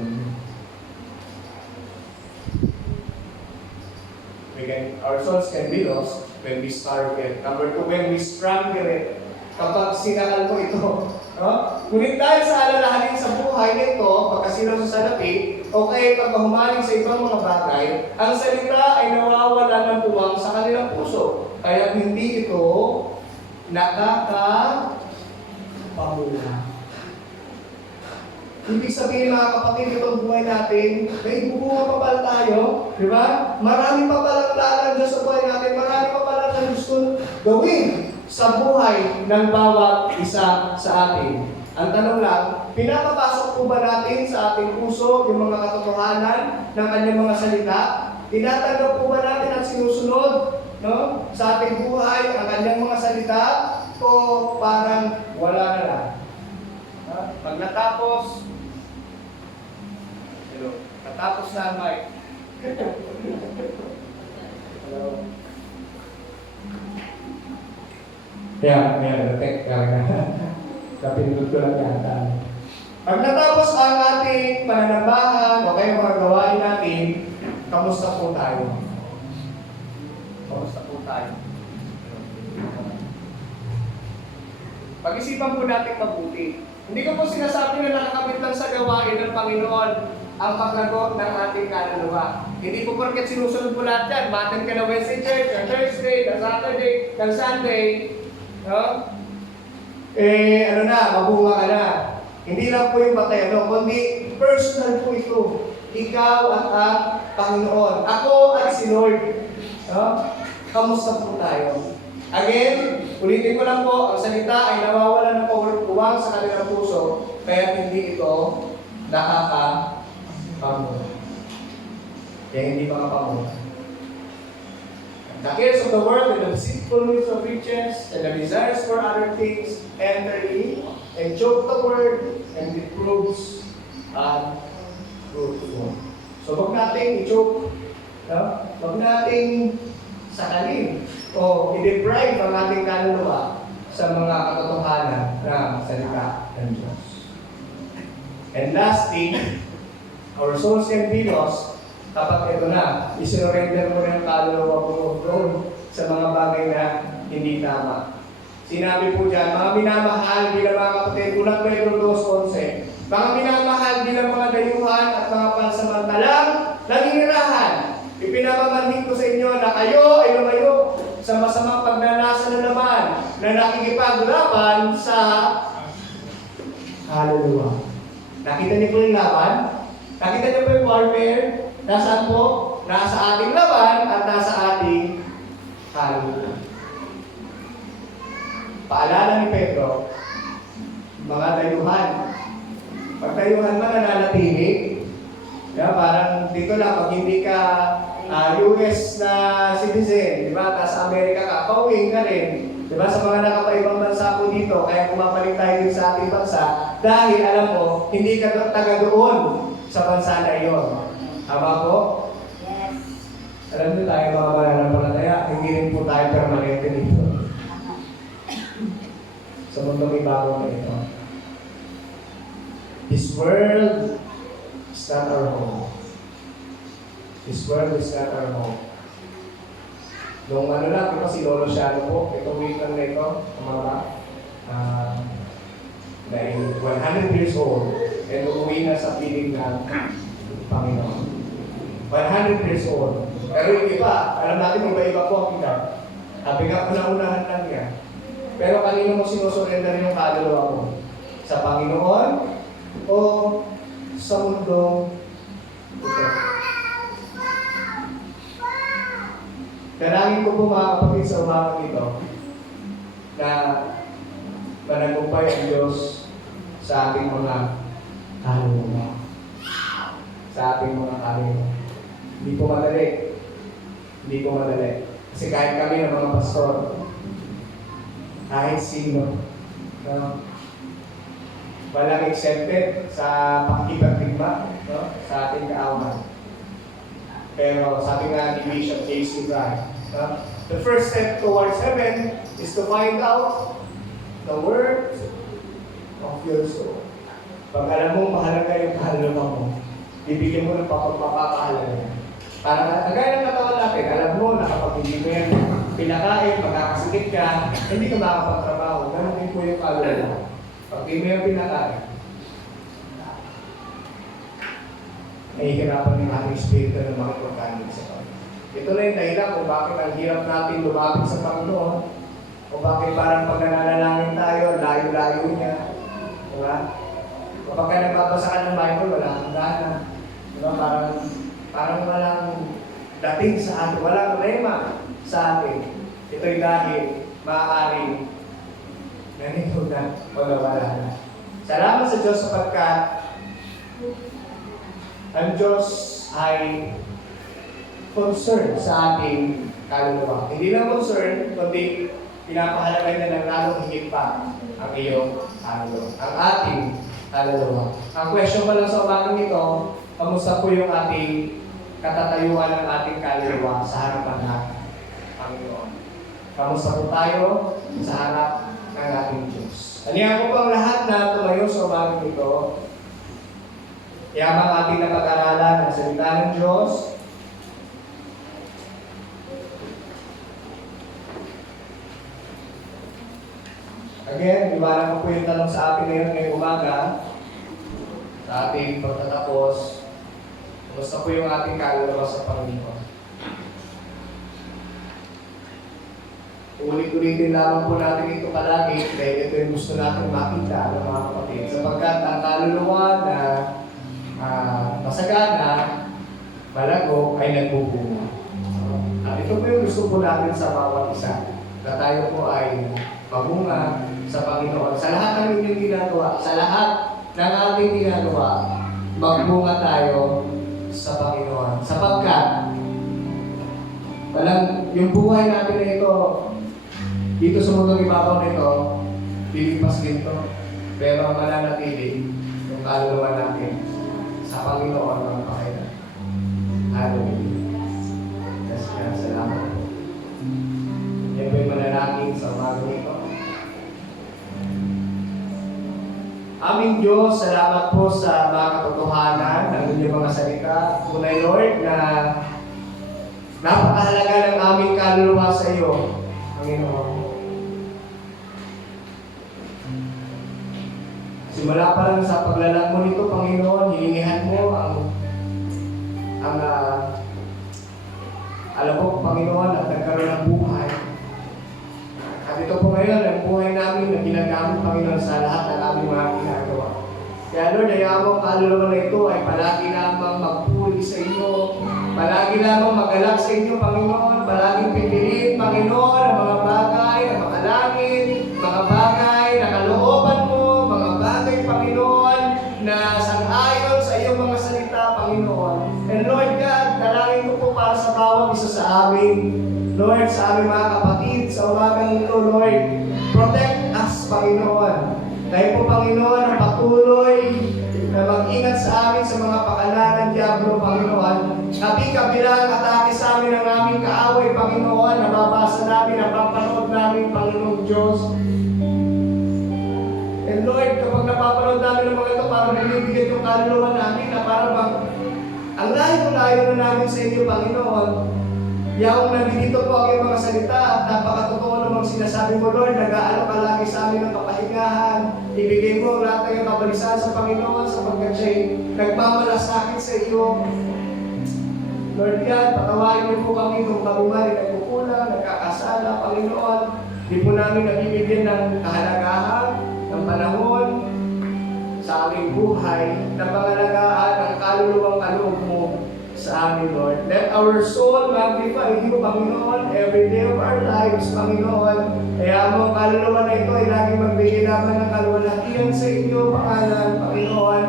Our souls can be lost when we starve it. Number 2, when we strangle it. Kapag sinakal mo ito. No? Ngunit dahil sa alalahanin sa buhay nito, pagkasilaw sa salapi, o kaya pagkahumaling sa ibang mga bagay, ang salita ay nawawala ng puwang sa kanilang puso. Kaya hindi ito nakakapamula. Ibig sabihin mga kapatid, itong buhay natin, may bubunga pa pala tayo, di ba? Marami pa palang lalang Diyos sa buhay natin, marami pa palang na gusto gawin sa buhay ng bawat isa sa atin. Ang tanong lang, pinapapasok po ba natin sa ating puso yung mga katotohanan ng kanyang mga salita? Tinatanggap po ba natin at sinusunod, no, sa ating buhay ang kanyang mga salita? O parang wala na lang? Pag natapos na ang mic. Hello. Natek ka na. Kapindot ko lang yata. Pag natapos ang ating pananambahan o kaya mga gawain natin, kamusta po tayo? Kamusta po tayo? Pag-isipan po natin mabuti. Hindi ko po sinasabi na nakakamit lang sa gawain ng Panginoon ang paglago ng ating kaluluwa. Hindi po porket sinusunod mo lahat yan. Matin ka na Wednesday church, ng Thursday, ng Saturday, ng Sunday. No? Mabunga ka na. Hindi lang po yung patay, kundi personal po ito. Ikaw at ang Panginoon. Ako at si Lord. No? Kamusta po tayo? Again, ulitin ko lang po, ang salita ay nawawala ng puwang sa kanilang puso, kaya hindi ito nakakapamula. Kaya hindi makapamula. The cares of the world and the deceitfulness of riches and the desires for other things enter in and choke the word and it proves unfruitful. So huwag nating i-choke, no? Huwag nating sakalin o i-deprive ang ating kaluluwa sa mga katotohanan ng salita ng Diyos. And lastly, our souls can be lost kapag ito na, isurrender mo ng kaluluwa mo doon sa mga bagay na hindi tama. Sinabi po dyan, mga minamahal bilang mga kapatid, unang Pedro 2:11, mga minamahal bilang mga dayuhan at mga pansamantalang naninirahan, ipinapamanhid ko sa inyo na kayo ay lumayo sa masamang pagnanasa na naman na nakikipaglaban sa kaluluwa. Nakita niyo po yung laban? Nakita niyo po yung warfare? Nasaan po? Nasa ating laban at nasa ating kaluluwa. Paalala ni Pedro, mga dayuhan. Pag dayuhan man nananatili, parang dito lang, pag hindi ka US na citizen, di ba? Tapos Amerika ka, pauwiin ka rin. Di ba? Sa mga nakapaibang bansa po dito, kaya kumapalik tayo din sa ating bansa, dahil alam mo, hindi ka taga doon sa bansa na iyon. Tama po? Yes. Alam niyo tayo mga mananampalataya, hindi rin po tayo permanente dito. Sa mundong ibabaw na ito. This world is not our home. This world is not our home. Noong lang, ito si Lolo Shano po, itong week lang na ito, dahil 100 years old, and uuwi na sa piling ng Panginoon. 100 years old. Pero yung iba, alam natin, iba-iba po ang kita. Sabi nga, unang-unahan lang yan. Pero kanino mo sinusurrender yung kaluluwa mo? Sa Panginoon o sa mundo ito? Dalangin ko po mga kapatid sa umagang ito na managumpay ang Diyos sa ating mga kaluluwa. Sa ating mga kaluluwa. Hindi po madali. Hindi po madali. Kasi kahit kami ng mga pastor, kahit sino, no? Walang exempted sa pakikipagdigma, no? Sa ating kaawan. Pero sabi nga ni Bishop J.C. Bryan, the first step towards heaven is to find out the worth of your soul. Pag alam mo mahalaga yung kaluluwa mo, bibigyan mo ng papapahalaga niya. Para kagaya ng katawan natin, alam mo na kapag hindi mo yan pinakain, magkakasikit ka, hindi ka makapagtrabaho. Ganun din po yung kaluluwa. Pag hindi mo yan pinakain, nahihirapan yung ating espiritu ng mga pagkain sa Panginoon. Ito na yung dahilan kung bakit ang hirap natin lumapit sa Panginoon, o bakit parang pag nananalangin tayo, layo-layo niya. Diba? Kapag ka nagbabasa ka ng Bible, wala kang gana. Diba? Parang walang dating sa atin, walang rema sa atin. Ito'y dahil maaaring ganito na o nawala na. Salamat sa Diyos sapagkat ang Diyos ay concerned sa ating kaluluwa. Hindi lang concerned, kundi pinapahalagay na ng lalong higit pa ang iyong kaluluwa, ang ating kaluluwa. Ang question ko lang sa umagang ito, kamusta po yung ating katatayuan ng ating kaluluwa sa harapan ng Panginoon? Kamusta po tayo sa harap ng ating Diyos? Anihan ko po ang lahat na tumayo sa umagang ito. Yamang ating napag-aralan ng salita ng Diyos. Again, iwanan ko po yung tanong sa atin ngayon ngayong umaga. Sa ating pagtatapos, kumusta po yung ating kaluluwa sa Panginoon? Ulit-ulitin lamang po natin ito palagi dahil ito yung gusto natin makita ng mga kapatid. Sapagkat ang kaluluwa na masagana, malago, ay nagbubunga. At ito po yung gusto po natin sa bawat isa. Na tayo po ay magbunga sa Panginoon. Sa lahat ng inyong ginagawa, sa lahat ng ating ginagawa, magbunga tayo sa Panginoon. Sapagkat, walang yung buhay natin na ito, dito sa mundong ibabaw nito, lilipas din ito. Pero ang mananatili, yung kaluluwa natin, sa Panginoon ang pakailan. Hallelujah. Salamat po. Yan po yung manalangin sa umaga nito. Aming Diyos, salamat po sa mga katotohanan ng inyong mga salita. Tunay, Lord, na napakahalaga ng aming kaluluwa sa iyo, Panginoon. Simula pa lang sa paglalang mo nito, Panginoon, hilingihan mo alam mo, Panginoon, at nagkaroon ng buhay. At ito po ngayon, ang buhay namin na ginagamit, Panginoon, sa lahat ng aming mga ginagawa. Kaya Lord, hayaan mo ang kaluluwa na ito ay palagi lamang magpuli sa inyo, palagi lamang magalak sa inyo, Panginoon, palaging pipiliin, Panginoon, ang mga bagay na makalangin, mga bagay na kalooban mo, mga bagay, Panginoon, na sang-ayon sa iyong mga salita, Panginoon. And Lord God, dalangin ko po para sa bawat isa sa amin, Lord, sa aming mga kapatid, sa umagang ito, Lord, protect us, Panginoon. Dahil po, Panginoon, ang patuloy na mag-ingat sa amin sa mga pakala ng Diablo, Panginoon. Kabila ang atake sa amin ng aming kaaway, Panginoon, nababasa namin, napapanood namin, Panginoong Diyos. And Lord, kapag napapanood namin ng mga ito, parang nilibigyan yung kaluluwa namin na parang ang layo-layo na namin sa inyo, Panginoon. Yaong nandito po ang iyong mga salita at napakatotoo namang sinasabi mo, Lord, nag-aalok ka lagi sa amin ng kapahingahan. Ibigay mo ang lahat ng iyong kabalisan sa Panginoon sapagkat siya'y nagmamalasakit sa iyo. Lord God, patawarin mo po kami kung kami man ay nagkukulang, nagkakasala, Panginoon. Di po namin nabibigyan ng kahalagahan, ng panahon, sa aming buhay, na pangalagaan ang kaluluwang kaloob mo sa amin, Lord. Let our soul magnify you, Panginoon, every day of our lives, Panginoon. Kaya mo ang kaluluwa na ito ay laging magbigay naman ng kaluwalhatian sa inyo, pangalan, Panginoon,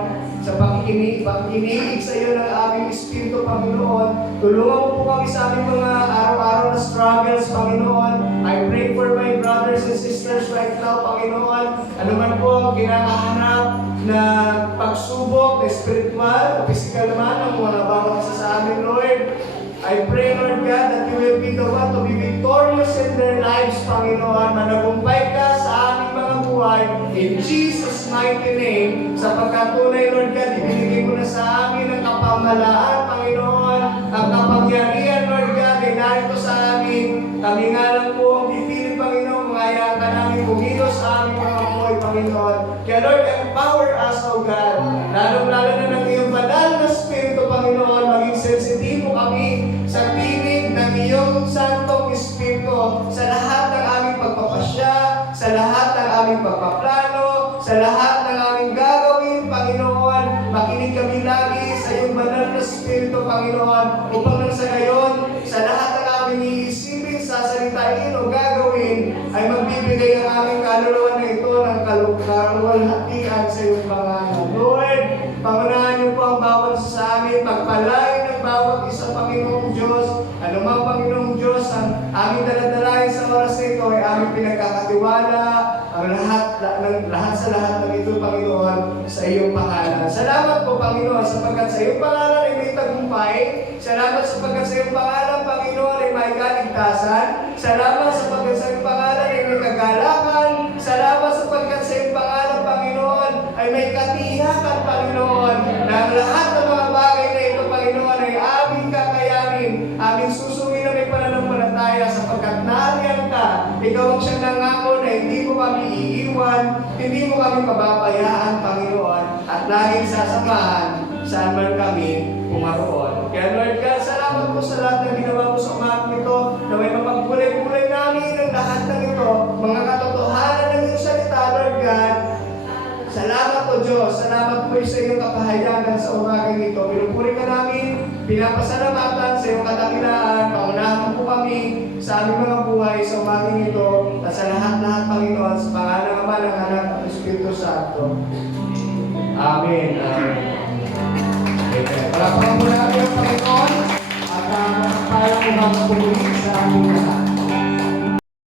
sa pakikinig sa iyo ng aming Espiritu, Panginoon. Tulungan mo po kami sa aming mga araw-araw na struggles, Panginoon. I pray for my brothers and and sisters right now, Panginoon, ano man po ang kinakahanap na pagsubok, na spiritual, o physical man, ang mga bawat isa sa amin, Lord, I pray, Lord God, that you will be the one to be victorious in their lives, Panginoon. Managumpay ka sa aming mga buhay. In Jesus' mighty name, sa pagkatunay, Lord God, ibinigay mo na sa amin ang kapamalaan, Panginoon. Ang kapangyarihan, Lord God, ay narito sa amin. Kami nga lang po ang pipili, Panginoon. Kaya ka namin kumilos sa aming mga buhay, Panginoon. Kaya, Lord, empower us, O God. Lalong-lalo na ng iyong banal na Espiritu, Panginoon. Maging sensitibo kami sa tinig ng iyong Santong Espiritu sa lahat ng aming pagpapasya, sa lahat ng aming pagpaplano, sa lahat ng aming gagawin, Panginoon. Makinig kami lagi sa iyong banal na Espiritu, Panginoon, upang nang sa gayon, sa lahat ng aming iisipin, sasalitain o gagawin, ay magbibigay ang aming kaluluwa na ito ng kaluwalhatian sa iyong pangalan. Lord, pangunahan niyo po ang bawat isa sa amin, pagpalain ng bawat isa, Panginoong Diyos. Ano man, Panginoong Diyos, ang aming daladalain sa oras na ito ay aming pinagkakatiwala, ang lahat sa lahat ng ito, Panginoon, sa iyong pangalan. Salamat po, Panginoon, sapagkat sa iyong pangalan ay may tagumpay. Salamat sapagkat sa iyong pangalan, Panginoon, ay may kaligtasan. Salamat sapagkat sa iyong pangalan ay may kagalakan. Salamat sapagkat sa iyong pangalan, Panginoon, ay may katiyakan, Panginoon, na ang lahat ng mga bagay na ito, Panginoon, ay aming kakayanin, aming susumin na may pananampalataya sapagkat nariyan ka. Ikaw ang siyang nangako na hindi mo kami iiwan, hindi mo kami pababayaan, Panginoon, at laging sasamahan saan man kami pumaroon. Kaya Lord God, salamat po sa lahat ng ginawa mo sa umagang ito, na may mapagkulay-kulay namin ang lahat ng ito, mga katotohanan ng iyong salita, Lord God. Salamat po Diyos, salamat po sa iyong kapahayagan sa umagang ito. Pinupuri ka namin, pinapasalamatan sa iyong katakilaan, pangunahan po kami sa aming mga buhay sa umagang ito, at sa lahat-lahat, Panginoon, sa pangalan ng Ama, ng Anak, at ng Espiritu Santo. Amen. Amen. Amen. Palakpakan mo natin ang Panginoon at ang tayo mga pumuli sa aming lahat.